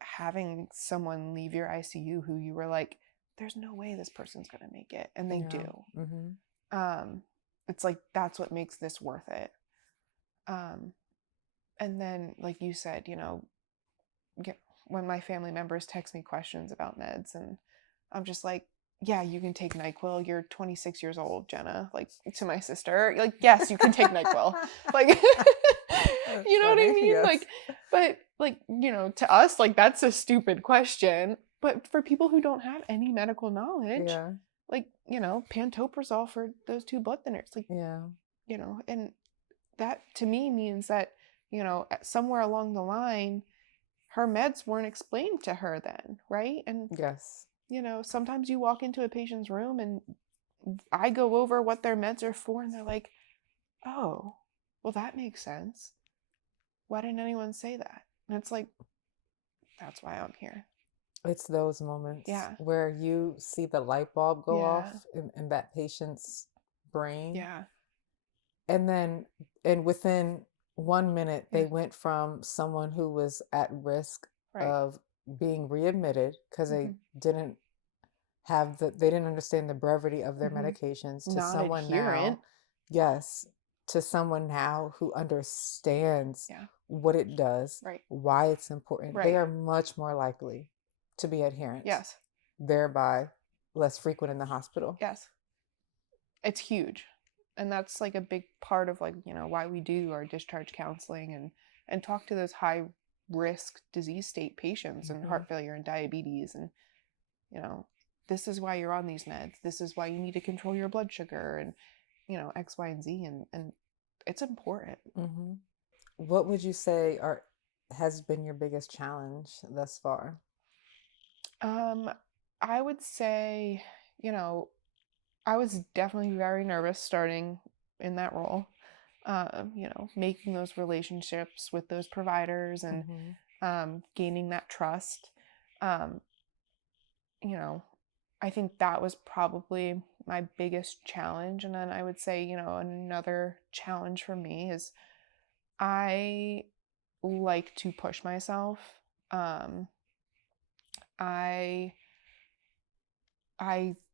having someone leave your ICU who you were like, there's no way this person's going to make it. And they Yeah. do. Mm-hmm. It's like, that's what makes this worth it. And then, like you said, when my family members text me questions about meds, and I'm just like, yeah, you can take NyQuil. You're 26 years old, Jenna. Like, to my sister, like, yes, you can take NyQuil. Like, you know what I mean? Yes. Like, but like, to us, like, that's a stupid question. But for people who don't have any medical knowledge, Yeah. like, pantoprazole for those 2 blood thinners, like, Yeah. and that to me means that, somewhere along the line, her meds weren't explained to her then, right? And Yes. sometimes you walk into a patient's room and I go over what their meds are for, and they're like, oh, well, that makes sense. Why didn't anyone say that? And it's like, that's why I'm here. It's those moments Yeah. where you see the light bulb go off Yeah. in that patient's brain. Yeah. And within 1 minute, Yeah. they went from someone who was at risk Right. of being readmitted because Mm-hmm. they didn't understand the brevity of their Mm-hmm. medications to Not someone adherent. now, yes, to someone now who understands Yeah. what it does, Right. why it's important. Right. They are much more likely to be adherent, Yes. thereby less frequent in the hospital. Yes. It's huge. And that's like a big part of like, why we do our discharge counseling and talk to those high risk disease state patients and heart failure and diabetes, and this is why you're on these meds. This is why you need to control your blood sugar, and X, Y, and Z, and it's important. Mm-hmm. What would you say has been your biggest challenge thus far? I would say, I was definitely very nervous starting in that role. Making those relationships with those providers and gaining that trust. I think that was probably my biggest challenge. And then I would say, another challenge for me is I like to push myself. I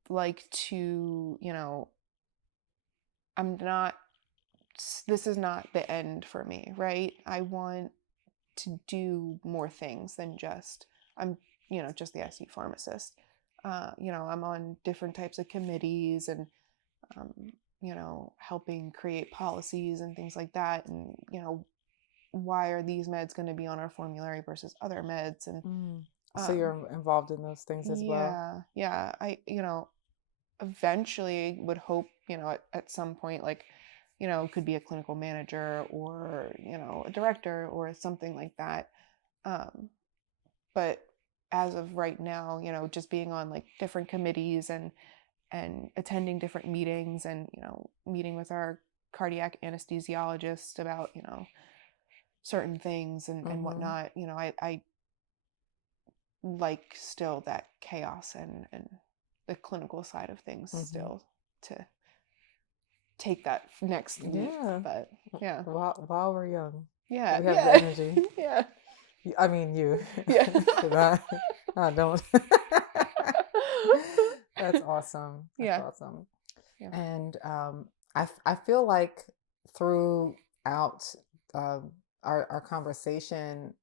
like to, this is not the end for me, right? I want to do more things than I'm just the ICU pharmacist. I'm on different types of committees and, helping create policies and things like that. And, why are these meds going to be on our formulary versus other meds? And So you're involved in those things as well? Yeah. I, eventually would hope, at some point, like, could be a clinical manager or, a director or something like that. But as of right now, just being on like different committees and attending different meetings and, meeting with our cardiac anesthesiologist about, certain things and whatnot, I like still that chaos and the clinical side of things still to take that next leap. But yeah. While we're young. Yeah. We have the energy. Yeah. I mean, you. Yeah. I don't. That's awesome. That's Yeah. awesome. Yeah. And I feel like throughout our conversation,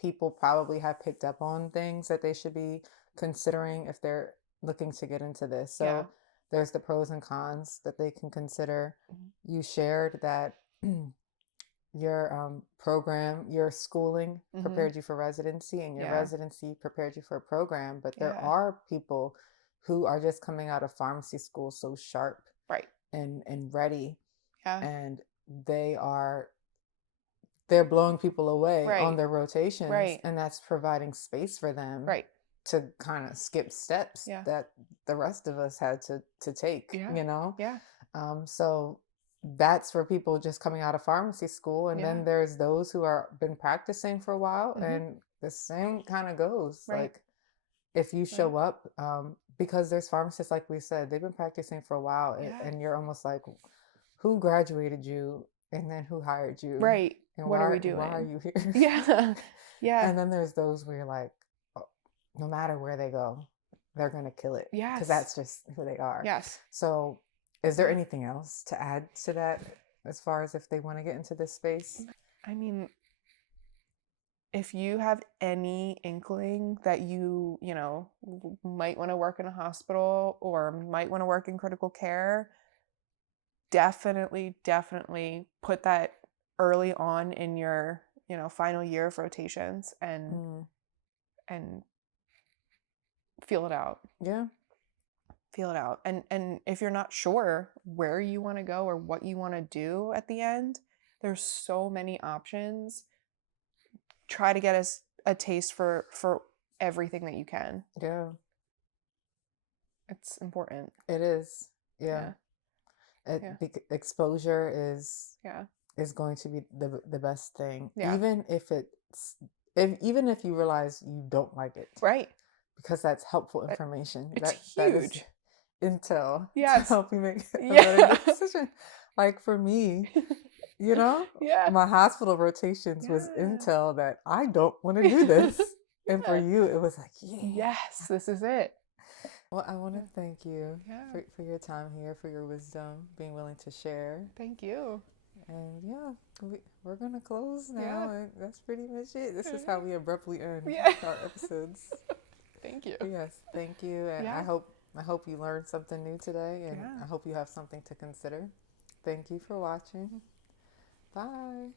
people probably have picked up on things that they should be considering if they're looking to get into this. So there's the pros and cons that they can consider. You shared that your program, your schooling prepared you for residency, and your residency prepared you for a program. But there are people who are just coming out of pharmacy school so sharp, right, and ready, and they're blowing people away on their rotations, and that's providing space for them to kind of skip steps that the rest of us had to take, so that's for people just coming out of pharmacy school. And then there's those who are been practicing for a while, and the same kind of goes. Like if you show up, because there's pharmacists, like we said, they've been practicing for a while, and you're almost like, who graduated you, and then who hired you, right? And what are we doing? Why are you here? Yeah. And then there's those where you're like, oh, no matter where they go, they're gonna kill it. Yes. Because that's just who they are. Yes. So is there anything else to add to that as far as if they want to get into this space? I mean, if you have any inkling that you might want to work in a hospital or might want to work in critical care, definitely put that early on in your, final year of rotations and feel it out. Yeah. Feel it out. And if you're not sure where you want to go or what you want to do at the end, there's so many options. Try to get a taste for everything that you can. Yeah. It's important. It is. Yeah. Exposure is going to be the best thing. Yeah. Even if you realize you don't like it. Right. Because that's helpful information. It's huge. That is intel to help you make a better decision. Like for me, my hospital rotations was intel that I don't want to do this. And for you, it was like, yes, this is it. Well, I want to thank you for your time here, for your wisdom, being willing to share. Thank you. And we're going to close now. And that's pretty much it. This is how we abruptly end our episodes. Thank you. Yes, thank you. And I hope you learned something new today, and I hope you have something to consider. Thank you for watching. Bye.